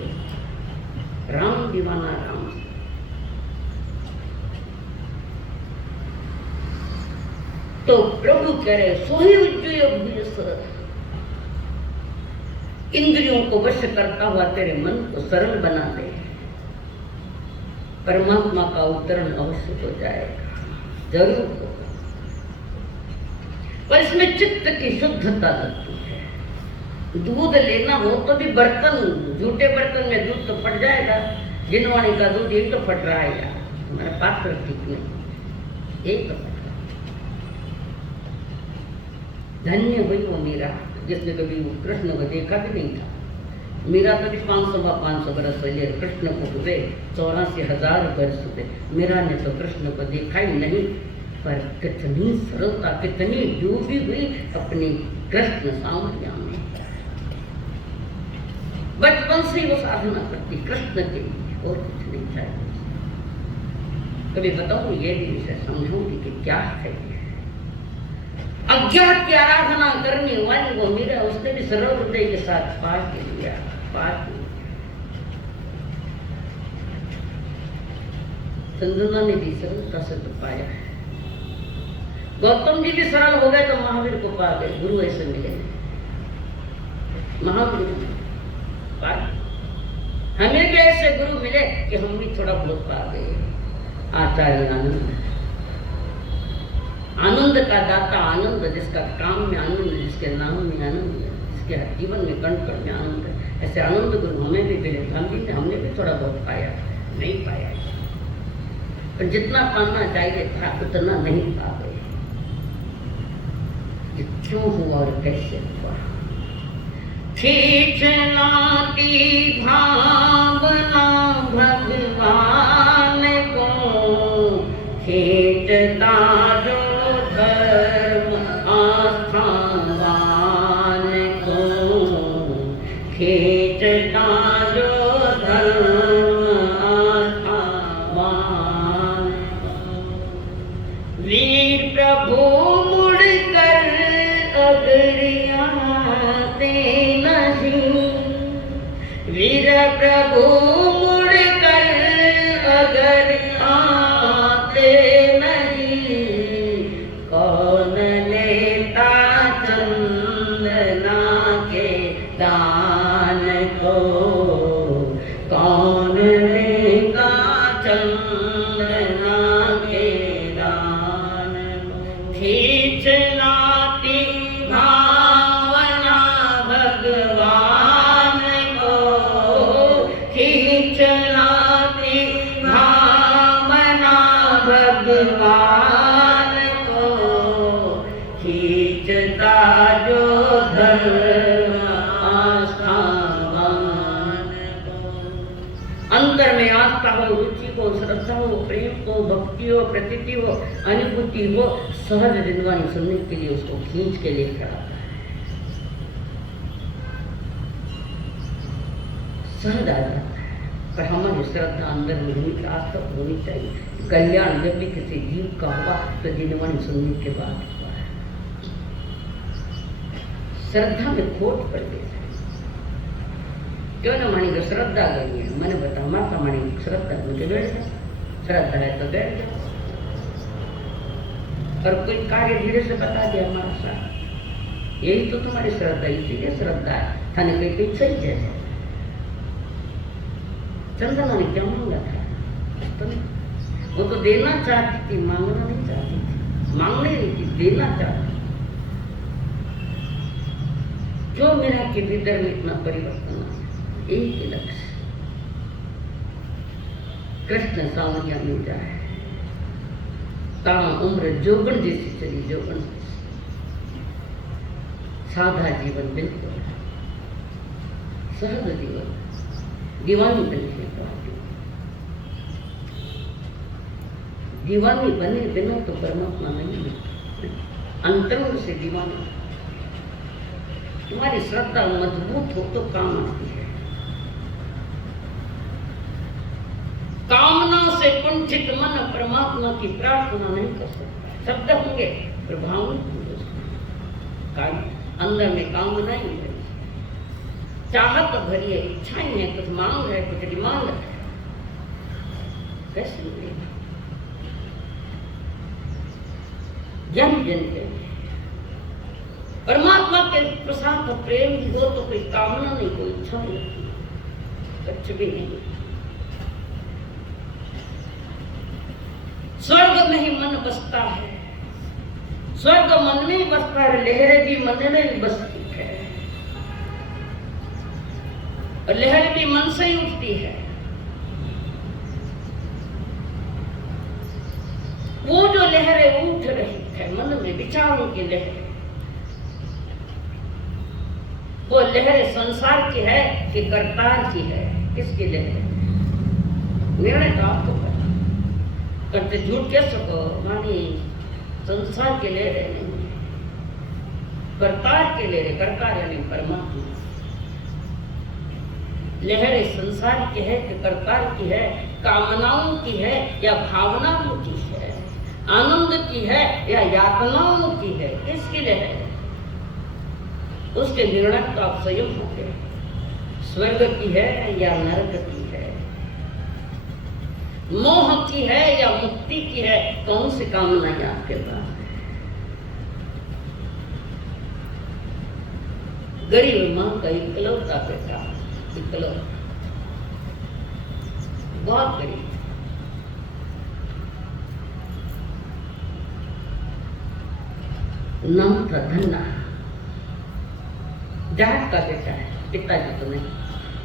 राम दीवाना राम। तो प्रभु कह रहे, सोही उज्जय इंद्रियों को वश करता हुआ तेरे मन को सरल बना दे, परमात्मा का उतरण अवश्य हो जाएगा, जरूर होगा। पर इसमें चित्त की शुद्धता लगती है। दूध लेना हो तो भी बर्तन, झूठे बर्तन में दूध तो फट जाएगा, जिनवाणी का दूध एक तो फट रहा है यार, हमारा पात्र ठीक नहीं, एक तो फट रहा। धन्य हुई वो मीरा जिसने कभी कृष्ण को देखा भी नहीं था। मीरा तो भी 500 बरस पहले कृष्ण को हुए 84,000 वर्ष हुए। मीरा ने तो कृष्ण को देखा ही नहीं, पर कितनी सरलता, कितनी डूबी हुई अपनी कृष्ण सामर्थ्य में। बचपन से ही वो साधना करती कृष्ण के लिए, और कुछ नहीं चाहिए। कभी बताऊं ये भी विषय समझूंगी कि क्या है। अज्ञात की आराधना करने वाली वो मीरा, उसने भी सरल हृदय के साथ पाठ लिया, पाठ लिया। संजना ने भी सरलता से तो पाया है। गौतम जी भी सरल हो गए तो महावीर को पा गए, गुरु ऐसे मिले, महागुरु पा। हमें भी ऐसे गुरु मिले कि हम भी थोड़ा बहुत पा गए। आचार्य आनंद, आनंद का दाता आनंद, जिसका काम में आनंद, जिसके नाम में आनंद, जिसके जीवन में कण कण में आनंद है, ऐसे आनंद गुरु हमें भी मिले। हम भी हमने भी थोड़ा बहुत पाया। नहीं पाया, पर जितना पाना चाहिए था उतना नहीं पा गए। क्यों हुआ और कैसे हुआ? खींचना की भावना भगवान को, खींचता जो धर्म आस्थावान को, खींचता जो धर्म आस्थावान को। वीर प्रभु मुड़कर अगर आते नहीं, वीर प्रभु मुड़कर अगर आते नहीं, कौन लेता चंदना के दान को, कौन लेता चंदना के दान को। खींचलाती भावना भगवान को, खींचलाती भावना भगवान को, खींचता जो धर्म आस्थावान को। अंतर में आस्था हो, रुचि हो, श्रद्धा हो, प्रेम हो, भक्ति हो, प्रतीति हो, अनुभूति हो, सहज जिनवानी सुनने के लिए उसको खींच के लेकर आता है। सहज आ जाता है। पर हमारी श्रद्धा अंदर में होनी, आस्था होनी चाहिए। कल्याण जब भी किसी जीव का हुआ तो जिनवानी सुनने के बाद हुआ है। श्रद्धा में खोट पड़ गई। क्यों ना मानी तो श्रद्धा गई है, मैंने बताया माता मानी श्रद्धा मुझे बैठ जाओ, श्रद्धा है तो बैठ जाओ। और कोई कार्य धीरे से बता दिया हमारा साथ, यही तो तुम्हारी श्रद्धा, इसीलिए श्रद्धा है। थाने कोई कोई सही जैसे चंदना ने क्या मांगा था? तो वो तो देना चाहती थी, मांगना नहीं चाहती थी। मांग नहीं रही थी, देना चाहती। जो मेरा के भीतर में इतना परिवर्तन आया, एक ही लक्ष्य, कृष्ण सावरिया मिल जाए। ताना उम्र जोगन जैसी चली, जोगन साधा जीवन बिल्कुल सहज जीवन, दीवानी बनने दीवानी बने बिना तो परमात्मा नहीं मिलता। अंतरंग से दीवानी। तुम्हारी श्रद्धा मजबूत हो तो काम आती है। कामना से कुंठित मन परमात्मा की प्रार्थना नहीं कर सकता। शब्द होंगे पर भावना अंदर में कामना ही है, चाहत भरी है, इच्छा ही है, कुछ मांग है, कुछ डिमांड है, कैसे मिलेगा? जन जन के परमात्मा के प्रसाद का प्रेम भी हो तो कोई कामना नहीं, कोई इच्छा नहीं, कुछ भी नहीं। स्वर्ग में ही मन बसता है, स्वर्ग मन में ही बसता है, लहरें भी मन में ही बसती है, और लहर भी मन से ही उठती है। वो जो लहरें उठ रही है मन में, विचारों की लहरें, वो लहरें संसार की है कि करतार की है? किसकी लहरें? निर्णय तो आपको पता। करते झूठ कह सको मानी, संसार के लहरें नहीं, करतार के लहरें, करतार यानी परमात्मा। लहरें संसार की है कि करतार की है? कामनाओं की है या भावनाओं की है? आनंद की है या यातनाओं की है? किसकी लहर? उसके निर्णय तो आप स्वयं होंगे। स्वर्ग की है या नरक की है? मोह की है या मुक्ति की है? कौन सी कामना है आपके पास? गरीब मां का इकलौता बेटा, इकलौता, बहुत गरीब, नाम था धन्ना, जाट का बेटा है, पिताजी तो नहीं।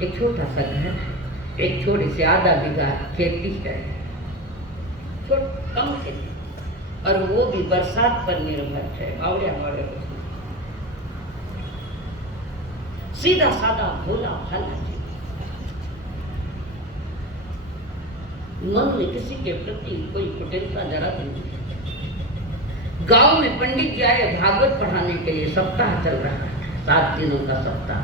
एक छोटा सा घर, एक छोटे से आधा बीघा खेती है, कम खेती, और वो भी बरसात पर निर्भर है। बावड़िया वाले कुछ सीधा साधा भोला भाला जी, मन में किसी के प्रति कोई कुटिलता जरा नहीं। गांव में पंडित जी आए भागवत पढ़ाने के लिए, सप्ताह चल रहा है, 7 दिनों का सप्ताह,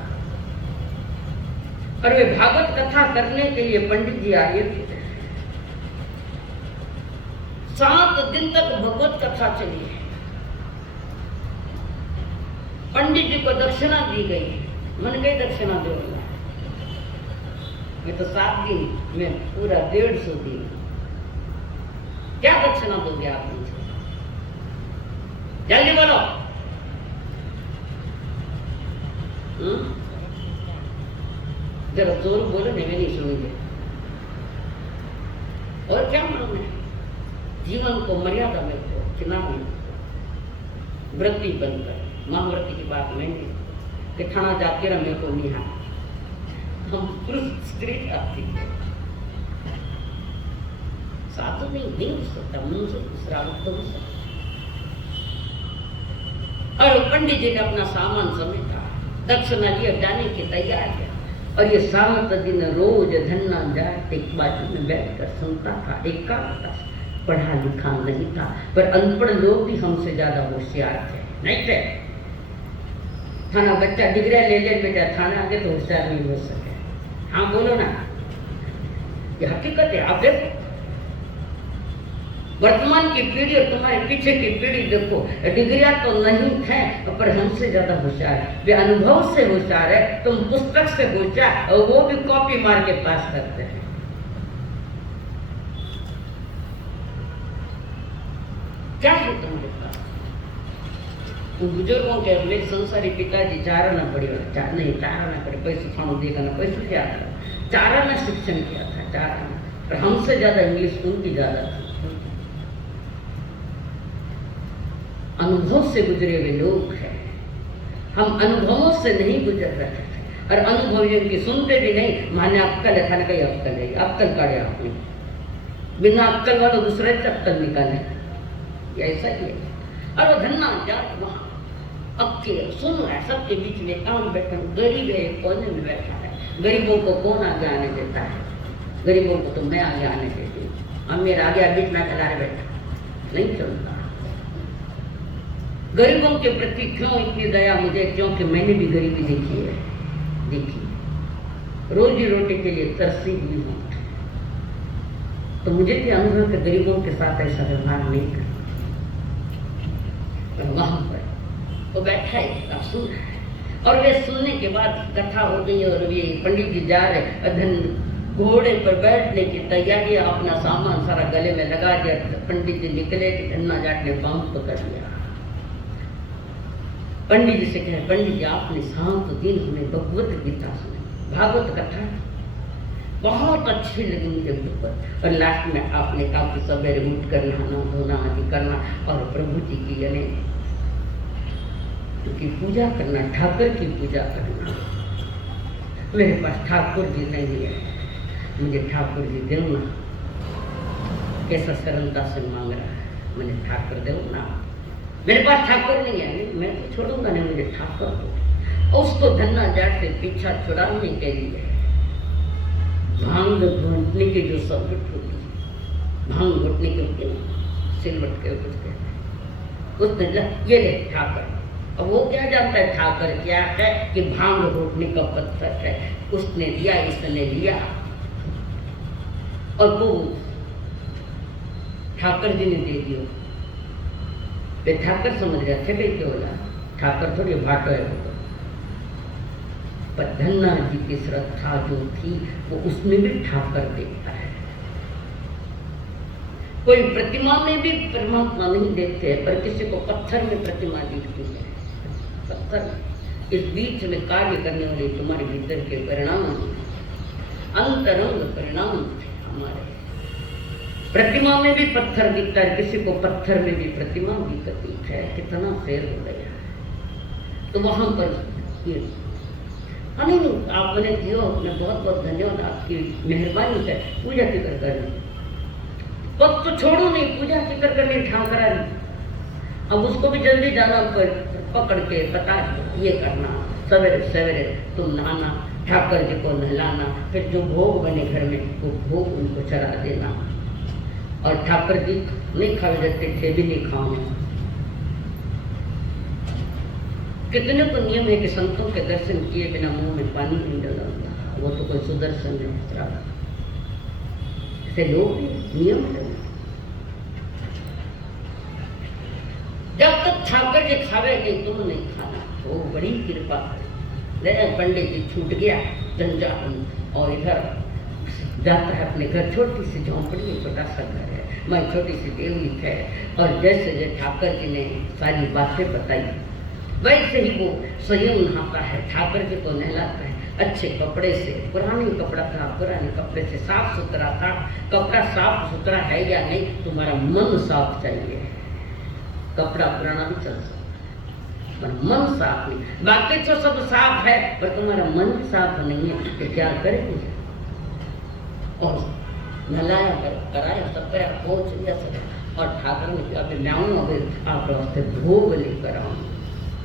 और वे भागवत कथा करने के लिए पंडित जी आए थे। 7 दिन तक भगवत कथा चली है। पंडित जी को दक्षिणा दी गई, मन गई दक्षिणा दो, मैं तो 7 दिन में पूरा 150 दिन, क्या दक्षिणा दोगे आप मुझे? जल्दी बोलो। जरा जोर बोलो, नहीं मैं नहीं सुनूंगी। और क्या मालूम है, जीवन को मर्यादा में रखो, चुनाव में व्रती बनकर। महाव्रती की बात नहीं कि थाना जाती रहा मेरे को नहीं, हम पुरुष स्त्री आती है, साधु नहीं हो सकता, मन से दूसरा तो हो सकता। और पंडित जी ने अपना सामान समेटा, दक्षिणा लिया, जाने की तैयार है। और ये 7 दिन रोज धन्ना जाट एक बाजू में बैठकर सुनता था, एकाग्रता से। पढ़ा लिखा नहीं था, पर अनपढ़ लोग भी हमसे ज्यादा होशियार थे, नहीं थे? थाना बच्चा डिग्री ले ले बेटा, थाना आगे तो होशियार नहीं हो सके। हाँ बोलो ना, ये हकीकत है। आप देखो वर्तमान की पीढ़ी और तुम्हारे पीछे की पीढ़ी देखो, डिग्रियां तो नहीं थे पर हमसे ज्यादा होशियार है। वे अनुभव से होशियार है, तुम पुस्तक से होशियार, और वो भी कॉपी मार के पास करते हैं। क्या है तुम्हारे पास? बुजुर्गों के मेरे संसारी पिताजी चारा न पड़ी, नहीं चारा न पड़े, पैसे खाना देगा ना, पैसे क्या था, चारा न शिक्षण किया था, चारा न, पर हमसे ज्यादा इंग्लिश उनकी ज्यादा थी। अनुभव से गुजरे हुए लोग हैं, हम अनुभवों से नहीं गुजर रहे हैं। और अनुभव की सुनते भी नहीं, माने अक्कल है, थाने कहीं अक्कल है, अक्कल काढ़े आपने, बिना अक्कल वालों दूसरे से अक्कल निकाले, ऐसा ही है। और वो धन्ना जाट वहाँ अकेले सुन रहा है, सबके बीच में काम बैठा, गरीब है, कोने में बैठा है। गरीबों को कौन आगे आने देता है? गरीबों को तो मैं आगे आने देती हूँ। हम मेरा आगे बीच में खिलारे बैठा, नहीं चलता। गरीबों के प्रति क्यों इतनी दया मुझे? क्योंकि मैंने भी गरीबी देखी है, देखी, रोजी रोटी के लिए तरसी हुई हूँ, तो मुझे भी अनुभव है गरीबों के साथ ऐसा व्यवहार नहीं करना। वहां पर वो बैठा है, सुन रहा है, और वे सुनने के बाद कथा हो गई, और ये पंडित जी जा रहे, घोड़े पर बैठने की तैयारी, अपना सामान सारा गले में लगा दिया। पंडित जी निकले कि धन्ना जाट ने बांध पकड़ लिया। पंडित जी से कहे, पंडित जी आपने 7 दिन हमें भगवत गीता सुनाई, भागवत कथा बहुत अच्छी लगी मुझे भगवत, और लास्ट में आपने कहा कि सवेरे उठ कर नहाना धोना आदि करना और प्रभु जी की यानी की पूजा करना, ठाकुर की पूजा करना। मेरे पास ठाकुर जी नहीं है, मुझे ठाकुर जी दो ना। कैसा सरलता से मांग रहा है, मैंने ठाकुर दो ना, मेरे पास ठाकुर नहीं है, मैं तो छोड़ूंगा नहीं, मुझे ठाकुर दो। उसको धन्ना जाट से पीछा छुड़ाने के लिए भांग घोटने की जो सबट होती है, भांग घोटने के होती है, सिलवट के उसने ये ले ठाकर। अब वो क्या जानता है ठाकर क्या है कि भांग घोटने का पत्थर है, उसने दिया, इसने लिया, और वो ठाकर जी ने दे दिया। वे ठाकर समझ रहे थे क्यों बोला, ठाकर थोड़ी भाटो है। पर धन्ना जी की श्रद्धा जो थी वो उसमें भी ठाकर देखता है। कोई प्रतिमा में भी परमात्मा नहीं देखते हैं, पर किसी को पत्थर में प्रतिमा दिखती है। पत्थर इस बीच में कार्य करने वाले तुम्हारे भीतर के परिणाम, अंतरंग परिणाम हमारे। प्रतिमा में भी पत्थर दिखता है, किसी को पत्थर में भी प्रतिमा दिखती है। कितना फेर हो गया। तो वहां पर नहीं नहीं, आप मैंने दियो, मैं बहुत बहुत धन्यवाद, आपकी मेहरबानी है, पूजा फिक्र करनी, वक्त तो छोड़ो नहीं, पूजा फिक्र करनी ठाकरा नहीं। अब उसको भी जल्दी जाना पकड़ के बता ये करना, सवेरे सवेरे तुम नहाना, ठाकर जी को नहलाना, फिर जो भोग बने घर में वो भोग उनको चढ़ा देना। और ठाकर जी नहीं खा जाते थे भी नहीं खाओ। कितने को नियम है कि संतों के दर्शन किए बिना मुंह में पानी नहीं डालता, वो तो कोई सुदर्शन है, ऐसे लोग नियम है। जब तक ठाकर जी खावे नहीं तुम नहीं खाना, वो बड़ी कृपा है। पंडित जी छूट गया जंजाल और इधर जाता है अपने घर, छोटी सी झोंपड़ी, छोटा सा घर है, मैं छोटी सी देवली है। और जैसे जैसे ठाकर जी ने सारी बातें बताई वैसे ही वो संयम नहाता है, ठाकर जी को नहलाता है, अच्छे कपड़े से, पुरानी कपड़ा था, पुराने कपड़े से साफ सुथरा था। कपड़ा साफ सुथरा है या नहीं, तुम्हारा मन साफ चाहिए। कपड़ा पुराना भी चल सकता पर मन साफ नहीं, बाकी तो सब साफ है पर तुम्हारा मन साफ नहीं है तो क्या करेंगे। और नहलाया कराया सब कराया, पहुंच गया सब। और ठाकर ने कहा मैं आऊँ, आप रास्ते भोग लेकर आऊँ।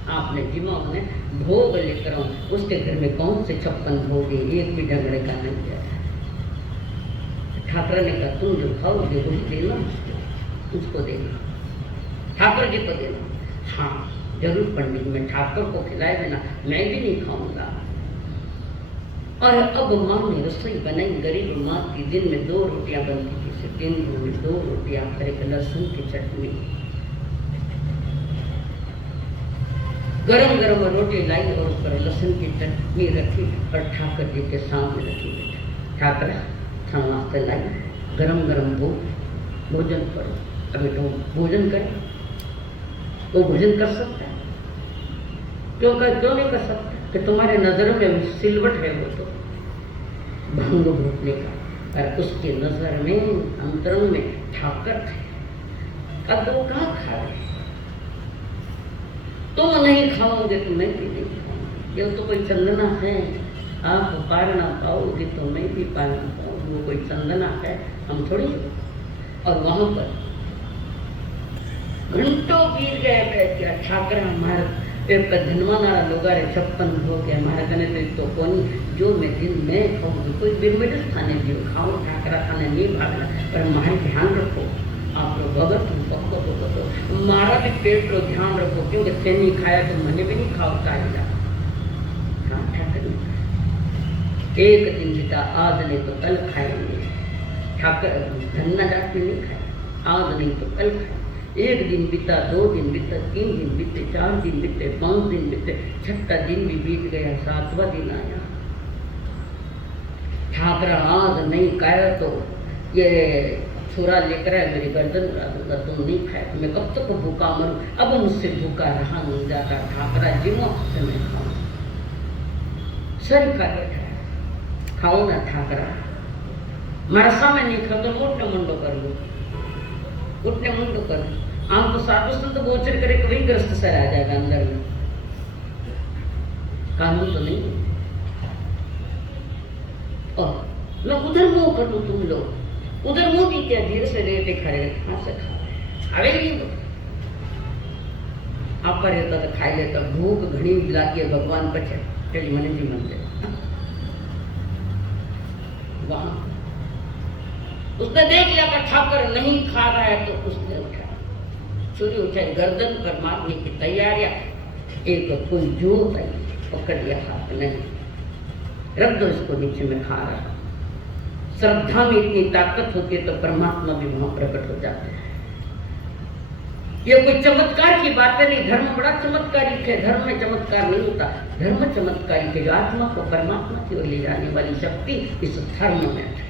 आपने जिमा में भोग लेकर आऊँ, उसके घर में कौन से 56 भोग है, एक भी डंगड़े का नहीं है। ठाकर ने कहा तुम जो खाओगे वही देना, उसको देना, ठाकर जी को देना। हाँ जरूर पंडित, मैं ठाकर को खिलाए देना, मैं भी नहीं खाऊंगा। और अब माँ ने रसोई बनाई, गरीब माँ की दिन में 2 रोटियां बनती थी, से 3 में 2 रोटियां, फिर एक लहसुन की चटनी, गरम गरम रोटी लाई और उस पर लहसुन की चटनी रखी और ठाकर जी के सामने रखी। ठाकर खाना वास्ते लाई, गरम गरम भोजन करो। अभी तो भोजन करे, वो भोजन कर सकता है, क्यों नहीं कर सकता? कि तुम्हारे नजरों में सिलवट है, वो तो भंग भूखने का, और उसकी नजर में अंतरंग में ठाकर थे। अब वो कहाँ खा रहे? तुम नहीं खाओगे तो मैं भी नहीं खाऊंगी। ये तो कोई चंदना है, आप पार ना पाओगे तो मैं भी पार ना पाऊंगी, वो कोई चंदना है, हम थोड़ी। और वहां पर घंटों बीत गए बैठ गया। ठाकर हमारे धनवाना लोग 56 हो गया, हमारे कने तो कौन जो मैं दिन में खाऊंगी, कोई बिरमिडल खाने दियो, खाओ ठाकरा खाने नहीं भागना, पर हमारे ध्यान रखो आप लोग, अगर तुम पक्को तो हमारा भी पेट को ध्यान रखो, क्योंकि से नहीं खाया तो मैंने भी नहीं खाओ खाएगा। एक दिन बीता, आज नहीं तो कल खाएंगे। ठाकर धन्ना जाके नहीं खाए, आज नहीं तो कल खाए। एक दिन बीता, 2 दिन बीता, 3 दिन बीते, 4 दिन बीते, 5 दिन बीते, 6ठा दिन भी बीत गया, 7वां दिन आया। ठाकर आज नहीं खाया तो ये छुरा लेकर है, मेरी गर्दन उड़ा दूंगा, तुम नहीं खाए तो मैं कब तक भूखा मरूं। अब मुझसे भूखा रहा नहीं जाता। ठाकरा जिमो से मैं खाऊं, सर खा बैठा है, खाओ ना ठाकरा, मरसा में नहीं खा तो उठने मुंडो कर लो, उठने मुंडो कर लो। आपको साधु संत गोचर करे कि वही ग्रस्त सर आ जाएगा अंदर में, कानून तो नहीं। और मैं उधर मुंह कर लूं, तुम लोग उधर मुंह की क्या धीरे से रेटे खड़े हाथ से खा रहे आप पर रहता तो खाई लेता, भूख घड़ी लाती है भगवान पर चली मने जी मनते। वहां उसने देख लिया कि ठाकर नहीं खा रहा है, तो उसने उठा छुरी उठाई, गर्दन पर मारने की तैयारियां। एक कोई जोत आई, पकड़ लिया हाथ, नहीं रख दो इसको, नीचे में खा रहा। श्रद्धा में इतनी ताकत होती है तो परमात्मा भी वहां प्रकट हो जाते हैं। ये कोई चमत्कार की बात है नहीं, धर्म बड़ा चमत्कारिक है, धर्म में चमत्कार नहीं होता, धर्म चमत्कारिक है। जो आत्मा को परमात्मा की ओर ले जाने वाली शक्ति इस धर्म में है।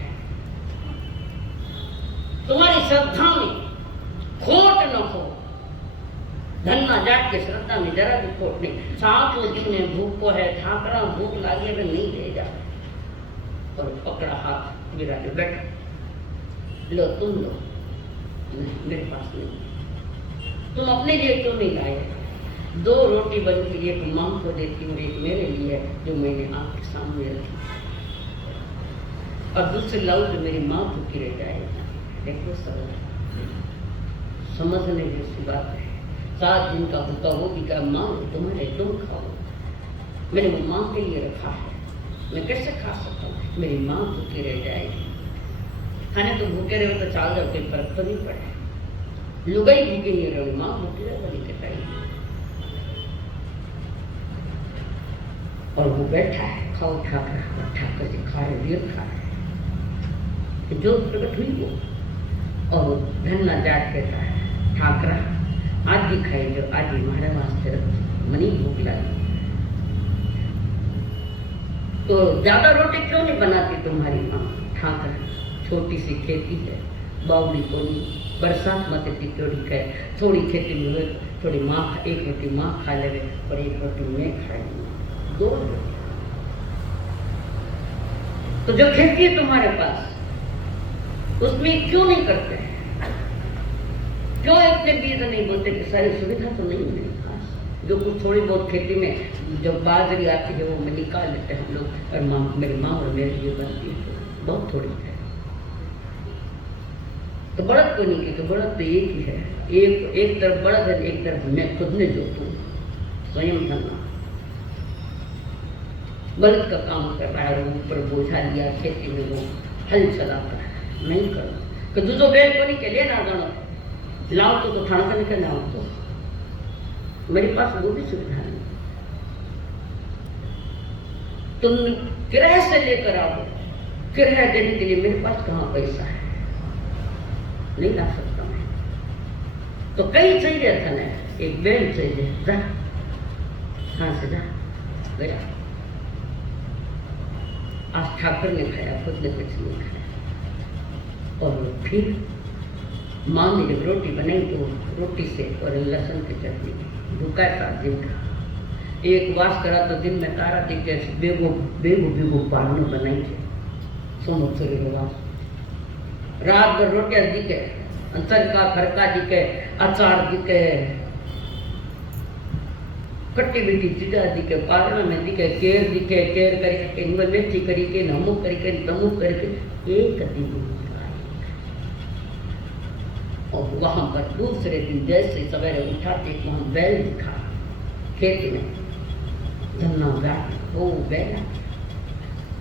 तुम्हारी श्रद्धा में खोट न हो, धन्ना जाट के श्रद्धा में जरा भी खोट नहीं। 7 दिन भूख को है, ठाकरा भूख लागे में नहीं देगा, और पकड़ा हाथ मेरा बैठ लो, तुम लो, मेरे पास नहीं, तुम अपने लिए क्यों नहीं लाए? 2 रोटी बन के एक माँ को देती हूँ, एक मेरे लिए जो मैंने आपके सामने रखी, और दूसरी लाऊं जो मेरी माँ भूखी रह जाएगी। देखो समझने जैसी बात है। 7 दिन का भूखा वो भी क्या माँ तुम्हारे, तुम खाओ, मैंने वो माँ के लिए रखा है, मैं कैसे खा सकता हूँ, मेरी माँ भूखी रह जाएगी। खाने तो भूखे रहे तो चाल जाओ, कोई फर्क तो नहीं पड़े, लुगाई भूखी नहीं रहे, माँ भूखी रहे बड़ी कटाई। और वो बैठा है, खाओ ठाकर से खा रहे, वीर खा रहे, जो प्रकट हुई वो। और धन्ना जाट कहता है, ठाकरा आदि खाए जो आदि हमारे वास्ते रखी, मनी भूख लगी, तो ज्यादा रोटी क्यों नहीं बनाती तुम्हारी माँ। ठाकरा छोटी सी खेती है, बावड़ी को नहीं, बरसात मत टिकोड़ी का थोड़ी खेती में हुए, थोड़ी माँ, एक रोटी माँ खा ले और एक रोटी मैं खा लूँ, 2 रोटी। तो जो खेती है तुम्हारे पास, उसमें क्यों नहीं करते हैं, क्यों इतने बीज नहीं बोलते कि सारी सुविधा तो नहीं है पास। जो कुछ थोड़ी बहुत खेती में जो बाजरी आती है वो में निकाल लेते हैं हम लोग, और माँ, मेरी माँ और मेरे लिए बनती है, बहुत थोड़ी है। तो बड़द को नहीं कहते, बड़द तो एक ही है, एक तरफ बड़द है, एक तरफ मैं खुद ने जोतूं, स्वयं धन्ना। बड़द का काम कर रहा है, ऊपर बोझा लिया, खेती में वो हल चलाता है, नहीं करना कि दूसरों बैल को नहीं के लिए ना जाना, लाओ तो खाना खाने का लाओ, तो मेरे पास वो भी सुविधा नहीं। तुम किराए से लेकर आओ, किराया देने के लिए मेरे पास कहाँ पैसा है, नहीं ला सकता मैं। तो कई चाहिए धन है, एक बैल चाहिए, जा कहाँ से जा गया। आज ठाकुर ने खाया, खुद ने कुछ नहीं खाया। और फिर माँ ने जब रोटी बनाई तो रोटी से और लहसुन की चटनी, भूखा 7 दिन का, एक वास करा तो दिन में तारा दिखे, बेगो पानी बनाई थे, सोनो सूर्य वास, रात भर रोटियां दिखे, अंतर का फरका दिखे, अचार दिखे, खट्टी मीठी चीजा दिखे, पारण में दिखे, केर दिखे, केर करके हिंगल मिर्ची करके, नमक करके, तमुक करके, एक दिन और वहां पर दूसरे दिन जैसे सवेरे उठाते वहां बैल दिखा, खेत में धन्ना गाट, वो बैल,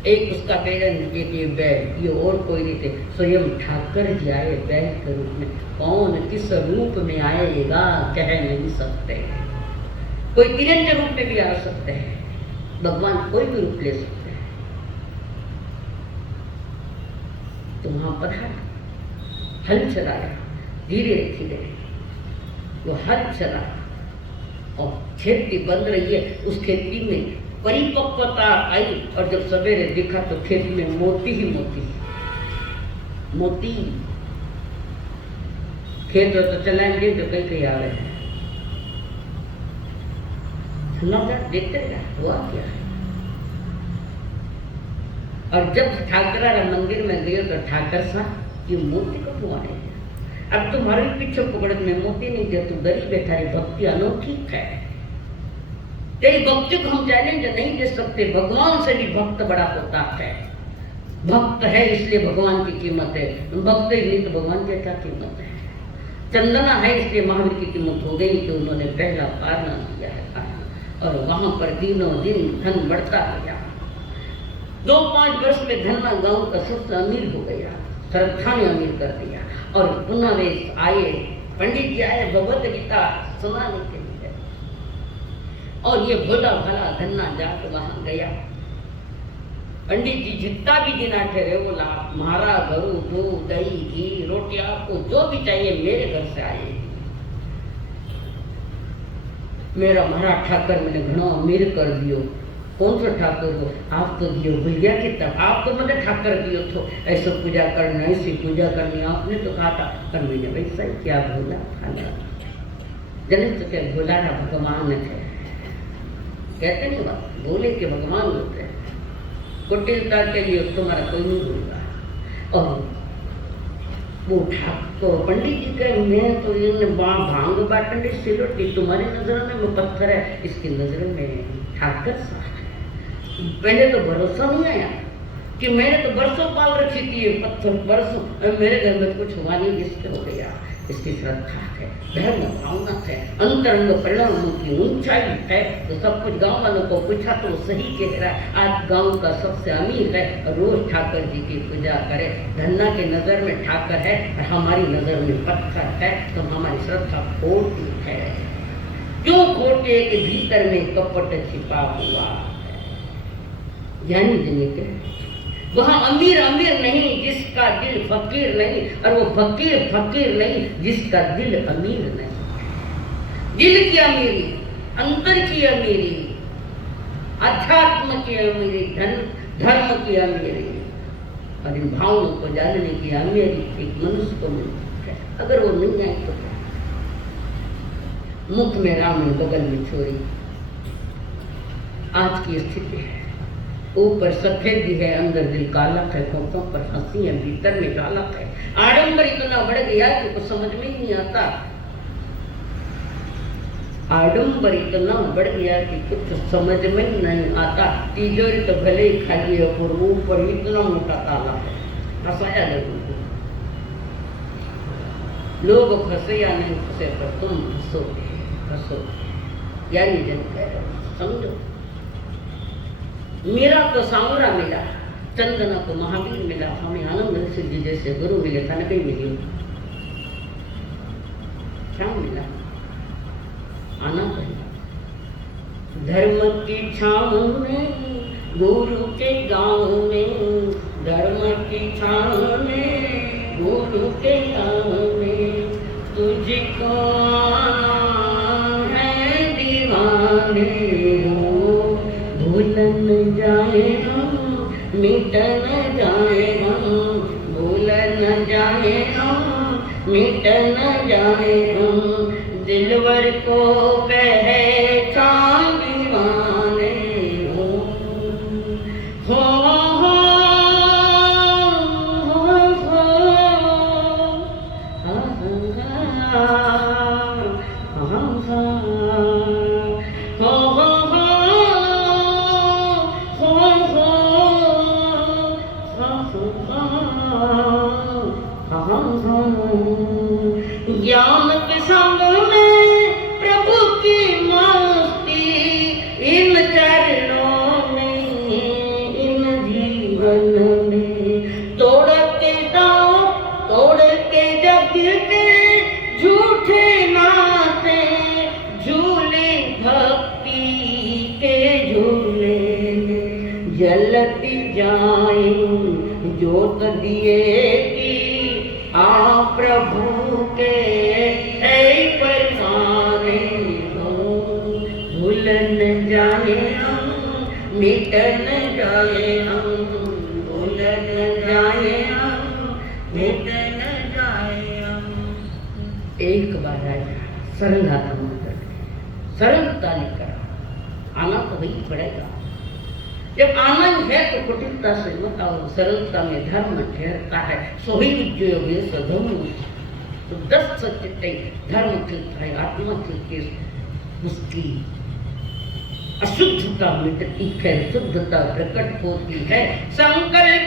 एक उसका बैलन, एक ये बैल, ये और कोई नहीं थे, स्वयं ठाकर जी आए बैल के रूप में। कौन किस रूप में आएगा कह नहीं सकते, कोई तिरंगे रूप में भी आ सकते हैं, भगवान कोई भी रूप ले सकते हैं। तो वहां पर हल चलाया, धीरे धीरे वो हल चला और खेती बन रही है, उस खेती में परिपक्वता आई, और जब सवेरे देखा तो खेत में मोती ही मोती, मोती खेत तो चलाएंगे तो कहीं कहीं आ रहे हैं, देखते क्या हुआ क्या है। और जब ठाकरा मंदिर में गए तो ठाकर साहब ये मोती को हुआ है, अब तुम्हारे पीछे पकड़ में मोती नहीं दे, तू डरी बैठा है, भक्ति अनोखी है, तेरी भक्ति को हम चैलेंज नहीं दे सकते, भगवान से भी भक्त बड़ा होता है, भक्त है इसलिए भगवान की कीमत है, भक्त ही नहीं तो भगवान की क्या कीमत है। चंदना है इसलिए महावीर की कीमत हो गई कि उन्होंने पहला पारना दिया है, और वहां पर दिनों दिन धन बढ़ता गया। 2-5 वर्ष में धन्ना गांव का सबसे अमीर हो गया, श्रद्धा ने अमीर कर दिया। और पुनः वे आए, पंडित जी आए भगवत गीता सुनाने के लिए, और ये भोला भाला धन्ना जाट वहां गया। पंडित जी जितना भी दिन ठहरे बोला, मारा घरू दूध दही घी रोटी आपको जो भी चाहिए मेरे घर से आए, मेरा महाराज ठाकर मैंने घणो अमीर कर दियो। कौन सा ठाकुर हो? आप तो दियो भैया की तब आप तो मैंने ठाकर दियो तो ऐसे पूजा करना, ऐसी पूजा करनी, आपने तो कहा था, पर मैंने वैसा ही क्या भोला खाना जने तो क्या भोला ना भगवान है, कहते नहीं बात, भोले के भगवान होते हैं, कुटिलता के लिए तुम्हारा कोई नहीं भूलता। और वो तो पंडित जी कहे मैं तो इन भांग बाटने सिलोटी, तुम्हारी नजर में वो पत्थर है, इसकी नजर में ठाकर सा है। पहले तो भरोसा नहीं आया कि मैंने तो बरसों पाल रखी थी ये पत्थर, बरसों मेरे घर में कुछ हुआ नहीं, इसके हो गया। इसकी श्रद्धा है, धर्म भावना है, अंतरंग परिणामों की ऊंचाई है। तो सब कुछ गांव वालों को पूछा तो वो सही कह रहा है। आज गांव का सबसे अमीर है, रोज ठाकर जी की पूजा करे। धन्ना के नजर में ठाकर है और हमारी नजर में पत्थर है, तो हमारी श्रद्धा खोटी है। क्यों खोटी है कि भीतर में कपट छिपा हुआ है। यानी जनिए वहाँ अमीर अमीर नहीं जिसका दिल फकीर नहीं, और वो फकीर फकीर नहीं जिसका दिल अमीर नहीं। दिल की अमीरी, अंतर की अमीरी, अध्यात्म की अमीरी, धर्म की अमीरी और इन भावों को जानने की अमीरी एक मनुष्य को मिलती है। अगर वो नहीं आए तो मुख में राम बगल में छोरी। आज की स्थिति है, ऊपर सफेद भी है, अंदर दिल काला है, होठों पर हंसी है, भीतर में काला है। आडंबर इतना बढ़ गया कि कुछ समझ में ही नहीं आता। आडंबर इतना बढ़ गया कि कुछ समझ में नहीं आता। तिजोरी तो भले ही खाली है, पर ऊपर इतना मोटा ताला है। फंसाया लोगों को, लोग फंसे या नहीं फंसे, पर तुम फंसोगे, फंसोगे। यानी जन कह रहे हो, समझो। मीरा को सांवरा मिला, चंदना को महावीर मिला, हमें आनंद सिंह जी जैसे गुरु मिले, था नहीं मिली। क्या मिला? आना पड़ेगा। धर्म की छाँव में, गुरु के गाँव में, धर्म की छाँव में, गुरु के गाँव में, तुझको है दीवाने हो। भूल न जाए हम, मिट न जाए हम, भूल न जाए हम, मिट न जाए हम, दिलवर को पहचान दीवाने हो। हो हो ज्ञान के संग में प्रभु की मस्ती, इन चरणों में, इन जीवन में। तोड़ के दांव, तोड़ के जग के झूठे नाते, झूले भक्ति के झूले में। जलती जाए जोत दिए की, आ प्रभु के परवाने हो। भूल न जाए हम, मिट न जाए हम, भूल न जाए हम, मिट न जाए हम। एक बार आया सरलता मंत्र, सरलता लेकर आना तो वही पड़ेगा। जब आनंद है तो कुटिलता से मत आओ, सरलता में धर्म ठहरता है। सोही उज्जयोगे सधर्म, तो 10 सच्चे धर्म खिलता है, आत्मा खिलती है, उसकी अशुद्धता मिटती है, शुद्धता प्रकट होती है। संकल्प